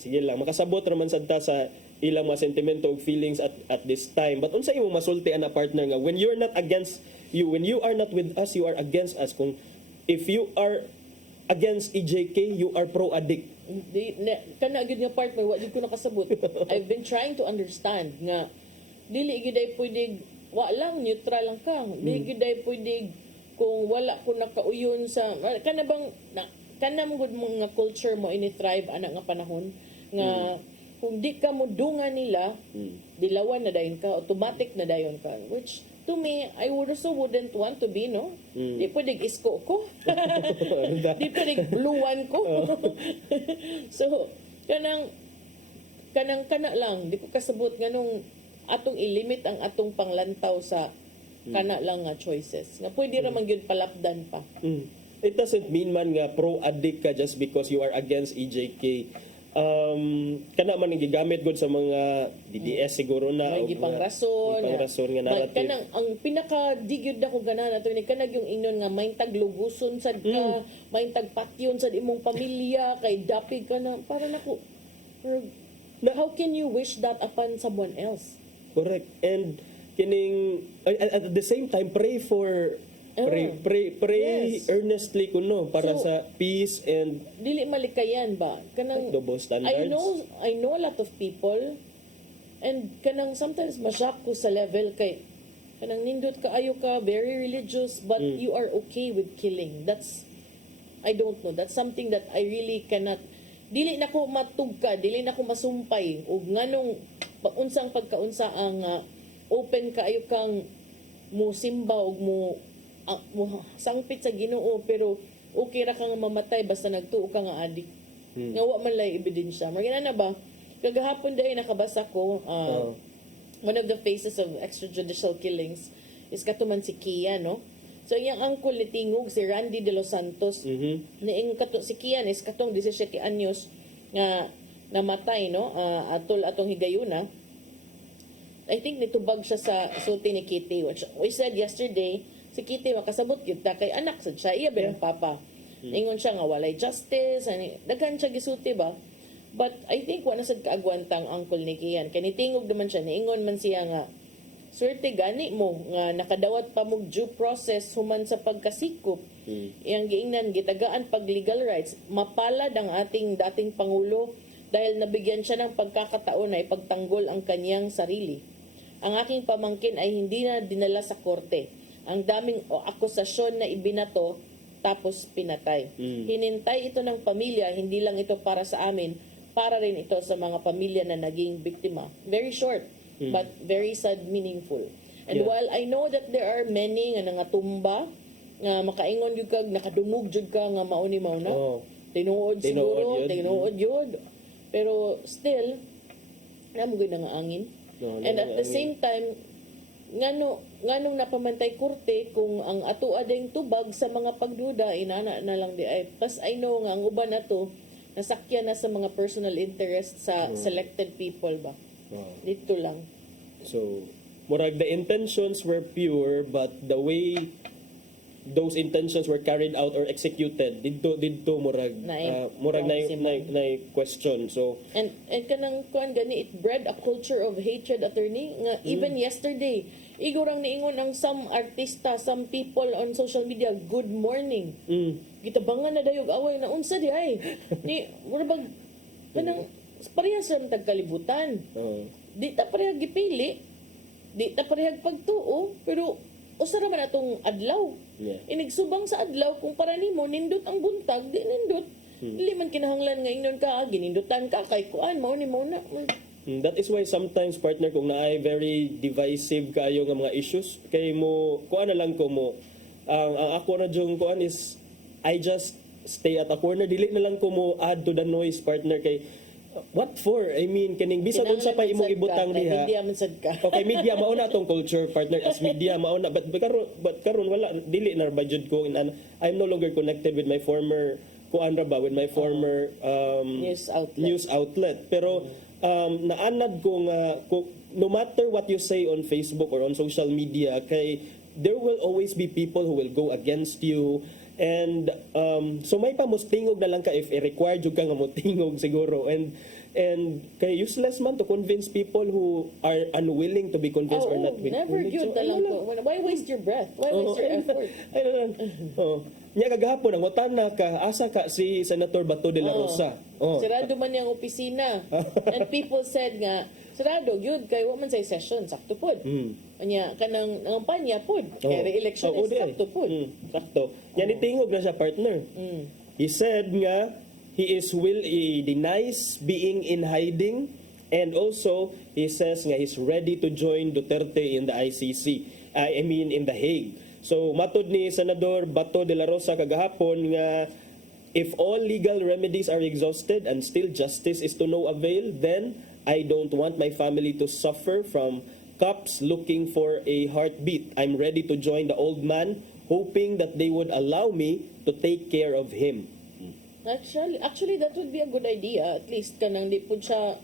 Sige lang, makasabot raman sad ta sa ilang mga sentimento ug feelings at this time. But unsa imong masulti ana partner nga when you're not against you, when you are not with us, you are against us. Kung if you are against EJK, you are pro-addict. Kana gyud nga partner, wa gyud ko nakasabot. I've been trying to understand nga dili gyud ay pwede wa lang neutral lang ka. Dili gyud ay pwede kung wala ko nakauyon sa kanang gud mga culture mo ini thrive ana nga panahon nga kung di ka mudungan nila, dilawan na dayon ka, automatic na dayon ka. Which, to me, I also wouldn't want to be, no? Di pwede isko ko. Di pwede bluwan ko. So, kana lang, di ko kasabot nga nung atong ilimit ang atong panglantaw sa kana lang nga choices. Nga pwede raman yun palapdan pa. It doesn't mean man nga pro-addict ka just because you are against EJK. Kana man gigamit gud sa mga DDS siguro na may gipangrason nga narrative. Kanang ang pinaka digyud na ko ganan ato ni kanag yung ingnon nga may tagluguson sad ka, may tagpatyon sad imong pamilya kay dapig ka na para nako. How can you wish that upon someone else? Correct. And kining at the same time pray yes. Earnestly kuno para sa peace and dili malikayan ba kanang double standards. I know a lot of people and kanang sometimes masyak ko sa level kay kanang nindot ka ayo ka very religious but you are okay with killing. That's I don't know, that's something that I really cannot dili na ko matugka, dili na ko masumpay ug nganong unsang pagkaunsa ang open ka ayo kang mo simba ug mo sangpit sa Ginoo pero okay ra ka nga mamatay basta nagtuo ka nga adik. Nga wa man lay ebidensya. Magina na ba? Kagahapon day nakabasa ko one of the faces of extrajudicial killings is katuman si Kia, no? So iyang angkol ni tingog si Randy De Los Santos. Niing si Kian is katong 17 anyos nga namatay, no? Atol atong higayuna. I think nitubag siya sa sulti ni Kitty, which we said yesterday Si Kitty makasabot yun ta kay anak sad siya iya ba ng papa. Ingon siya nga walay justice, daghan siya gisulti ba? But I think wala sad kaagwantang uncle ni Kian. Kay nitingog naman siya, niingon man siya nga swerte gani mo nga nakadawat pa mo due process human sa pagkasikop. Iyang giingnan gitagaan pag legal rights, mapalad ang ating dating pangulo dahil nabigyan siya ng pagkakataon na ipagtanggol ang kanyang sarili. Ang aking pamangkin ay hindi na dinala sa korte. Ang daming akusasyon na ibinato tapos pinatay. Hinintay ito ng pamilya, hindi lang ito para sa amin, para rin ito sa mga pamilya na naging biktima. Very short, but very sad, meaningful. And while I know that there are many nga nangatumba, nga makaingon yun kag, nakadumog jud ka nga mauni mauna. Tinuod siguro, tinuod yun. Pero still, namugod na nga angin. And at the same time, nganong napamantay korte kung ang ato ading tubag sa mga pagduda inana na lang di ay plus I know nga ang uban nato nasakyan na sa mga personal interest sa selected people ba dito lang. So murag the intentions were pure but the way those intentions were carried out or executed didto murag na question. So and kanang kuan gani it bred a culture of hatred, attorney, nga even yesterday igurang niingon ang some artista, some people on social media, good morning. Gitabangan na dayog away na unsa di ay. Ni murag kanang parehas sa tagkalibutan. Di ta parehag gipili. Di ta parehag pagtuo, pero usa ra man atong adlaw. Inigsubang sa adlaw kung para nimo nindot ang buntag, di nindot. Dili man kinahanglan nga ingnon ka, ginindutan ka kay kuan mao ni mo na. That is why sometimes partner kung naay very divisive kayo nga mga issues kay mo kuan na lang ko mo ang ako na jung kuan is I just stay at a corner, dili na lang ko mo add to the noise partner kay what for? I mean, kaning bisag unsa pa imong ibutang diha. Media man sad ka. Okay, media mauna tong culture partner as media mauna but karon wala dili na budget ko in I'm no longer connected with my former with my former news outlet. Pero naanad ko nga no matter what you say on Facebook or on social media kay there will always be people who will go against you. And so may pamustingog na lang ka if i-require jud ka nga motingog siguro and kay useless man to convince people who are unwilling to be convinced or not willing. Never yun talang ko. Why waste your breath? Why waste your effort? Ay lang. Nya kagahapon ang utana ka asa ka si Senator Bato de la Rosa. Sirado man yang opisina. And people said nga sarado gyud kay wa man say session sakto pod. Anya kanang nangampanya pod. Kay re-election is sakto pod. Sakto. Nya nitingog na siya partner. He said nga he denies being in hiding and also he says nga he's ready to join Duterte in the ICC. I mean in The Hague. So matod ni Senador Bato de la Rosa kagahapon nga if all legal remedies are exhausted and still justice is to no avail, then I don't want my family to suffer from cops looking for a heartbeat. I'm ready to join the old man, hoping that they would allow me to take care of him. Actually, that would be a good idea. At least kanang di pud siya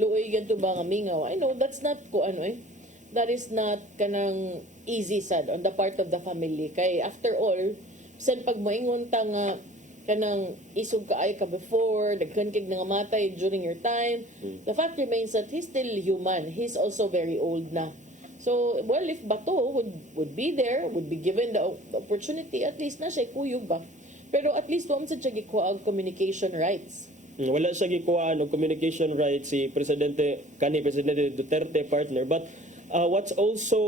luoy ganto ba nga mingaw. I know that's not that is not kanang easy sad on the part of the family. Kay after all, sen pag moingon ta nga kanang isog ka ay ka before, daghan kig nangamatay during your time, the fact remains that he's still human. He's also very old na. So, well, if Bato would be there, would be given the opportunity, at least na siya kuyog ba. Pero at least wala sa siya gikuha ang communication rights. Wala siya gikuha ang communication rights si Presidente Duterte partner. But what's also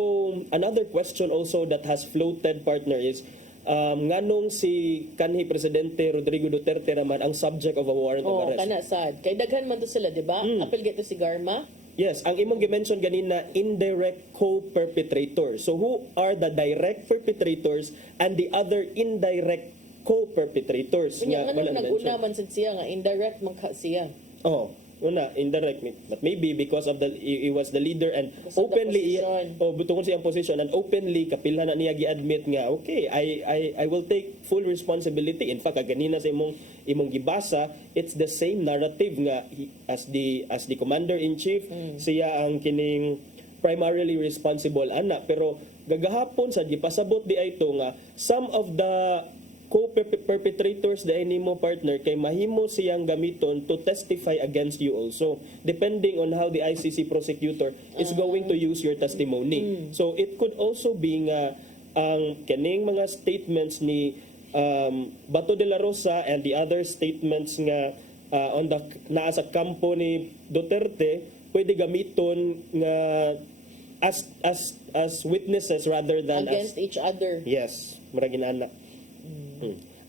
another question also that has floated partner is nganong si kanhi Presidente Rodrigo Duterte naman ang subject of a warrant of arrest. Kana sad. Kay daghan man to sila, di ba? Apil to si Garma. Yes, ang imong gi-mention ganina indirect co-perpetrators. So who are the direct perpetrators and the other indirect co-perpetrators? Nga nag-una man sad siya nga indirect man siya. Una, indirect. But maybe because of he was the leader and because openly, tungkol siyang position and openly, kapila na niya gi-admit nga, okay, I will take full responsibility. In fact, ganina sa imong gibasa, it's the same narrative nga as the commander-in-chief, siya ang kining primarily responsible ana. Pero gagahapon sa gipasabot di ay ito nga some of the co-perpetrators di ay nimo partner kay mahimo siyang gamiton to testify against you also depending on how the ICC prosecutor is going to use your testimony. So it could also be nga ang kaning mga statements ni Bato de la Rosa and the other statements nga on the naa sa kampo ni Duterte pwede gamiton nga as witnesses rather than Against each other. Yes, mura ginana.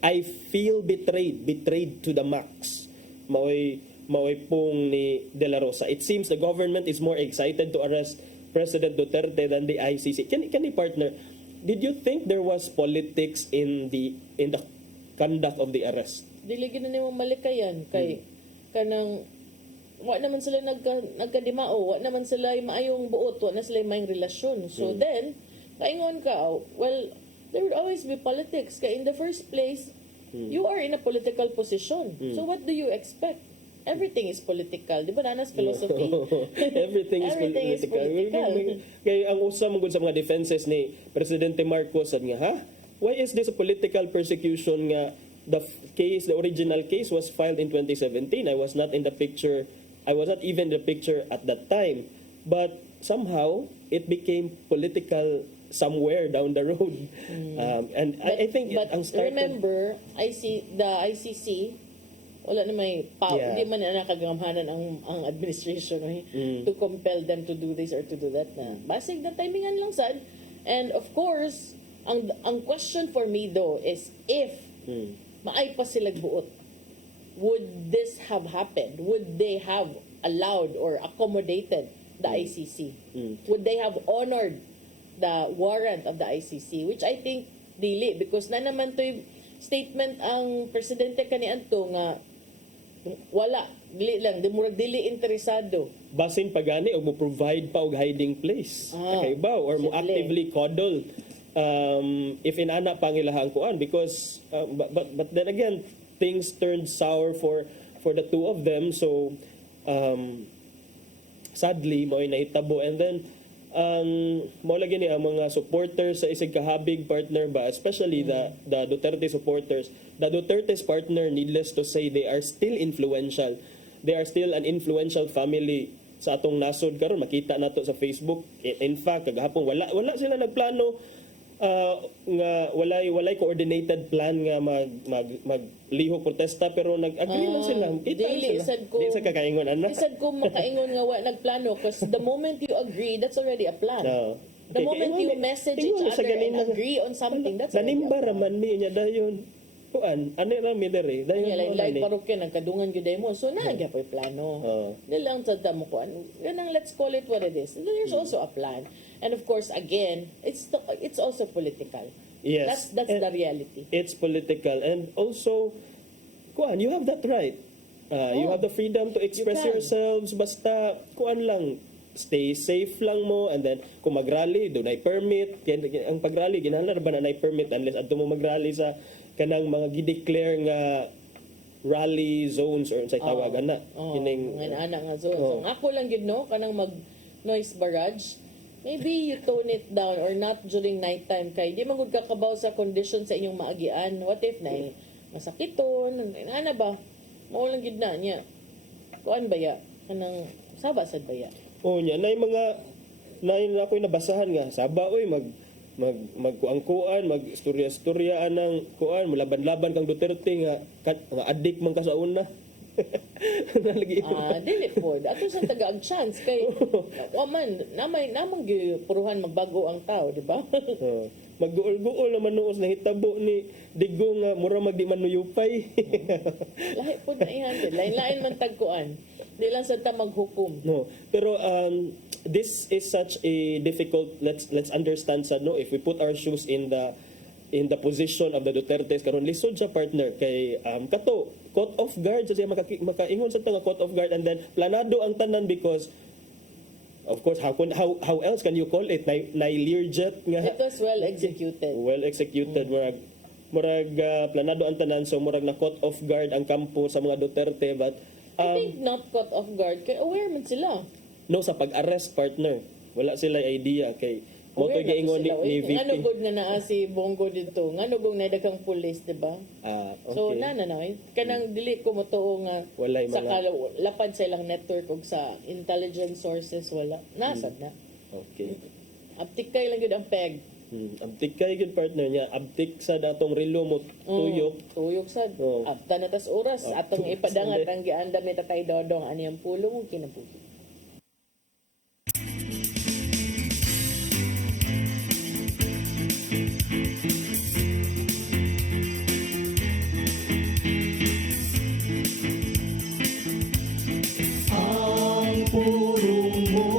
I feel betrayed to the max. Maoy pong ni De La Rosa. It seems the government is more excited to arrest President Duterte than the ICC. Can you partner? Did you think there was politics in the conduct of the arrest? Dili gid na nimo malikayan kay kanang wa naman sila nagkadimao, wa naman sila maayong buot, wa na sila maayong relasyon. So then, kaingon ka, well, there would always be politics. Kaya in the first place, you are in a political position. So what do you expect? Everything is political. Di ba Nana's philosophy? Everything is political. Kaya ang usam gud sa mga defenses ni Presidente Marcos sad nga, why is this a political persecution nga the original case was filed in 2017. I was not in the picture. I was not even in the picture at that time. But somehow, it became political somewhere down the road. And I think ang started... Remember, the ICC, wala na may hindi man na nakagamhanan ang administration to compel them to do this or to do that na. Basig na timingan lang sad. And of course, ang question for me though is if maay pa sila buot, would this have happened? Would they have allowed or accommodated the ICC? Would they have honored the warrant of the ICC? Which I think dili, because na naman to statement ang presidente kaniadto nga wala, dili lang, dili interesado. Basin pagani o mo provide pa og hiding place. Kakaibaw or mo actively coddle if inana pangilahang kuan because but then again things turned sour for the two of them, so sadly mo nahitabo. And then mo lagi ni ang mga supporters sa isig kahabig partner ba, especially the Duterte supporters. The Duterte's partner, needless to say, they are still influential. They are still an influential family sa atong nasod karon. Makita nato sa Facebook. In fact, kagahapon wala sila nagplano nga walay coordinated plan nga maglihok protesta, pero nag-agree lang sila. Dili sa kakaingon ana. Isad ko makaingon nga wa nagplano because the moment you agree, that's already a plan. The moment you message each other and agree on something, that's already a plan. Nanimba raman niya dayon. Kuan, ani ra mi dere. Dayon like parokya nagkadungan gyud mo. So nagya pa plano. Nilang tadta mo kuan. Ganang let's call it what it is. There's also a plan. And of course, again, it's also political. Yes. That's the reality. It's political. And also, kuan, you have that right. You have the freedom to express yourselves. Basta, kuan lang, stay safe lang mo. And then, kung mag-rally, doon ay permit. Ang pag-rally, ginahalar ba na ay permit unless ato mo mag-rally sa kanang mga gideclare nga rally zones or sa tawagan na. Mga anak nga zones. So, ako lang yun, no? Kanang mag-noise barrage. Maybe you tone it down or not during nighttime kay di man gud kakabaw sa condition sa inyong maagian. What if na masakiton, ana ba? Mao lang gid na niya. Kuan ba ya? Kanang saba sad ba ya? Nya nay mga nay na ako'y nabasahan nga saba oy magkuangkuan, magstorya-storya anang kuan, mulaban-laban kang Duterte nga adik man ka sa una. Dili po. Ato sa taga-ag chance kay namang puruhan magbago ang tao, di ba? Magguol-guol naman noos na hitabo ni Digong nga mura magdi man nuyupay. Lahi po na ihandle. Lain-lain man tagkuan. Di lang sa ta maghukom. No. Pero this is such a difficult, let's understand sa no, if we put our shoes in the position of the Dutertes karon lisod sa partner kay kato caught off guard sa siya makaingon sa tanga caught off guard, and then planado ang tanan because of course how else can you call it na Learjet nga it was well executed. Murag planado ang tanan, so murag na caught off guard ang kampo sa mga Duterte, but I think not caught off guard kay aware man sila. No, sa pag-arrest partner wala sila idea kay Mo to giingon ni VP. Ngano gud nga naa si Bongo dito. Ngano gud na daghang pulis, di ba? Okay. So na kanang dili ko mo tuo nga Walay sa mga- lapad sa ilang network ug sa intelligence sources wala. Nasad na. Okay. Aptik kay lang gud ang peg. Abtik kay gud partner niya. Abtik sa datong relo mo tuyok. Tuyok sad. Oh. After na tas oras atong ipadangat Sunday. ang giandam ni Tatay Dodong ani ang pulong ug kinabuhi. Ang pulong mo,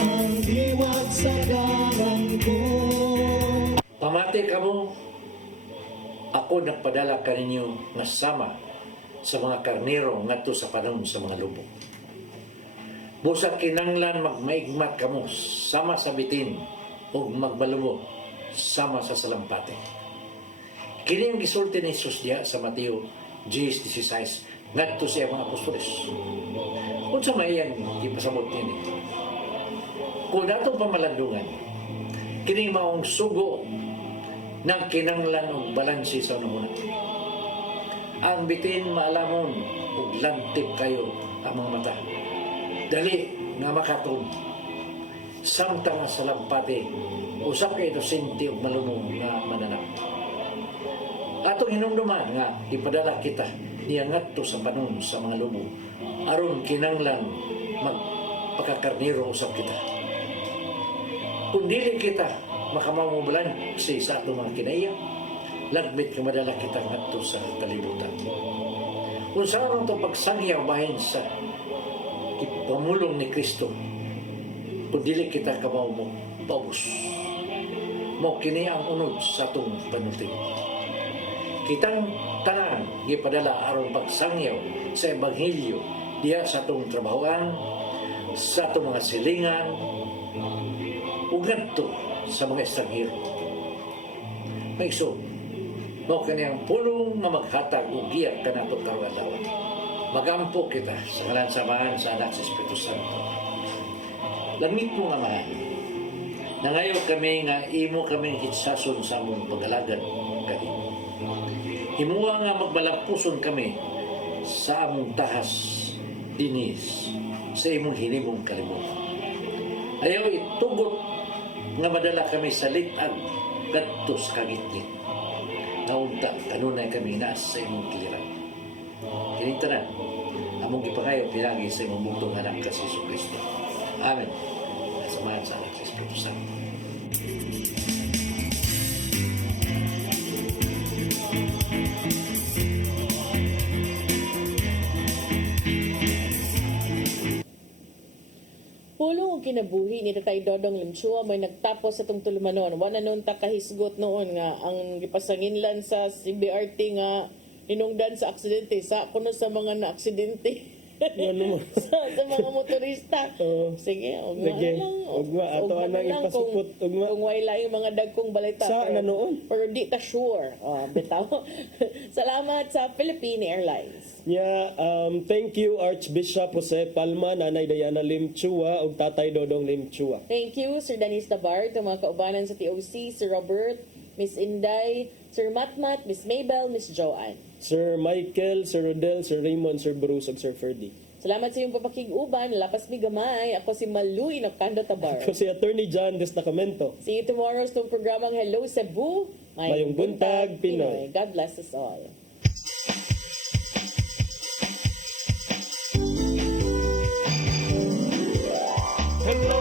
ang diwat sa dalan ko. Pamati ka mo, ako nagpadala kaninyo nga sama sa mga karnero ngadto sa panahon sa mga lubong. Busa kinanglan magmaigmat kamo sama sa bitin ug magbalumo sama sa salampate. Kini ang gisulti ni Jesus diha sa Mateo 10:16 ngadto sa mga apostoles. Unsa may iyang gipasabot niini? Kung datong pamalandungan, kini maong sugo ng kinanglan og balansi sa unang. Ang bitin maalamon ug lantip kayo ang mga mata. Dali nga makaton. Samtang nga sa lampate, usa ka inosente ug malumong nga mananap. Atong hinumduman nga ipadala kita niya ngadto sa panon sa mga lubong aron kinanglan magpakakarniro usab kita. Kung dili kita makamamubulan sa atong mga kinaiya, lagbit ka madala kita ngadto sa kalibutan. Kung saan ang itong pagsangyaw bahin sa pamulong ni Kristo, kung dili kita kamaw mo paubos, mo kini ang unod sa atong panulting. Kitang tanan gipadala aron pagsangyaw sa Ebanghelyo diya sa atong trabahoan, sa atong mga silingan, ug ngadto sa mga estanghero. Maigsoon, mao kaniyang pulong nga maghatag og giya kanato karong adlaw. Magampo kita sa ngalan samahan sa Anak sa Espiritu Santo. Langit mo nga mahal, nangayo kami nga imo kami hitsason sa among pag-alagad kani. Himuwa nga magbalampuson kami sa among tahas dinis sa imong hinimong kalibutan. Ayaw itugot nga madala kami sa litag kadto sa kagitgit. Naunta kanunay kami naas sa imong kiliran. Kining tanan among gipangayo pinagi sa imong bugtong anak ka si Kristo. Amen. At samahan sa Anak sa Espiritu Santo. Pulong og kinabuhi ni Tatay Dodong Limchua may nagtapos sa itong tulumanon. Wala nun takahisgot noon nga ang gipasanginlan sa CBRT nga hinungdan sa aksidente. Sa kuno sa mga na-aksidente. sa mga motorista. Sige, ugma Sige, lang. ugma. Ato Ugma anang lang ipasupot. Ugma. Kung wala yung mga dagkong balita. Sa na noon? Pero di ta sure. Bitaw. Salamat sa Philippine Airlines. Yeah, thank you Archbishop Jose Palma, Nanay Diana Limchua ug Tatay Dodong Limchua. Thank you, Sir Danis Tabar, itong mga kaubanan sa TOC, Sir Robert, Miss Inday, Sir Matmat, Miss Mabel, Miss Joanne. Sir Michael, Sir Rodel, Sir Raymond, Sir Bruce ug Sir Ferdy. Salamat sa iyong papakig-uban. Lapas mi gamay. Ako si Maluy Nocando Tabar. Ako si Attorney John Destacamento. See you tomorrow sa itong programang Hello Cebu. Mayong buntag, Pinoy. God bless us all. Hello,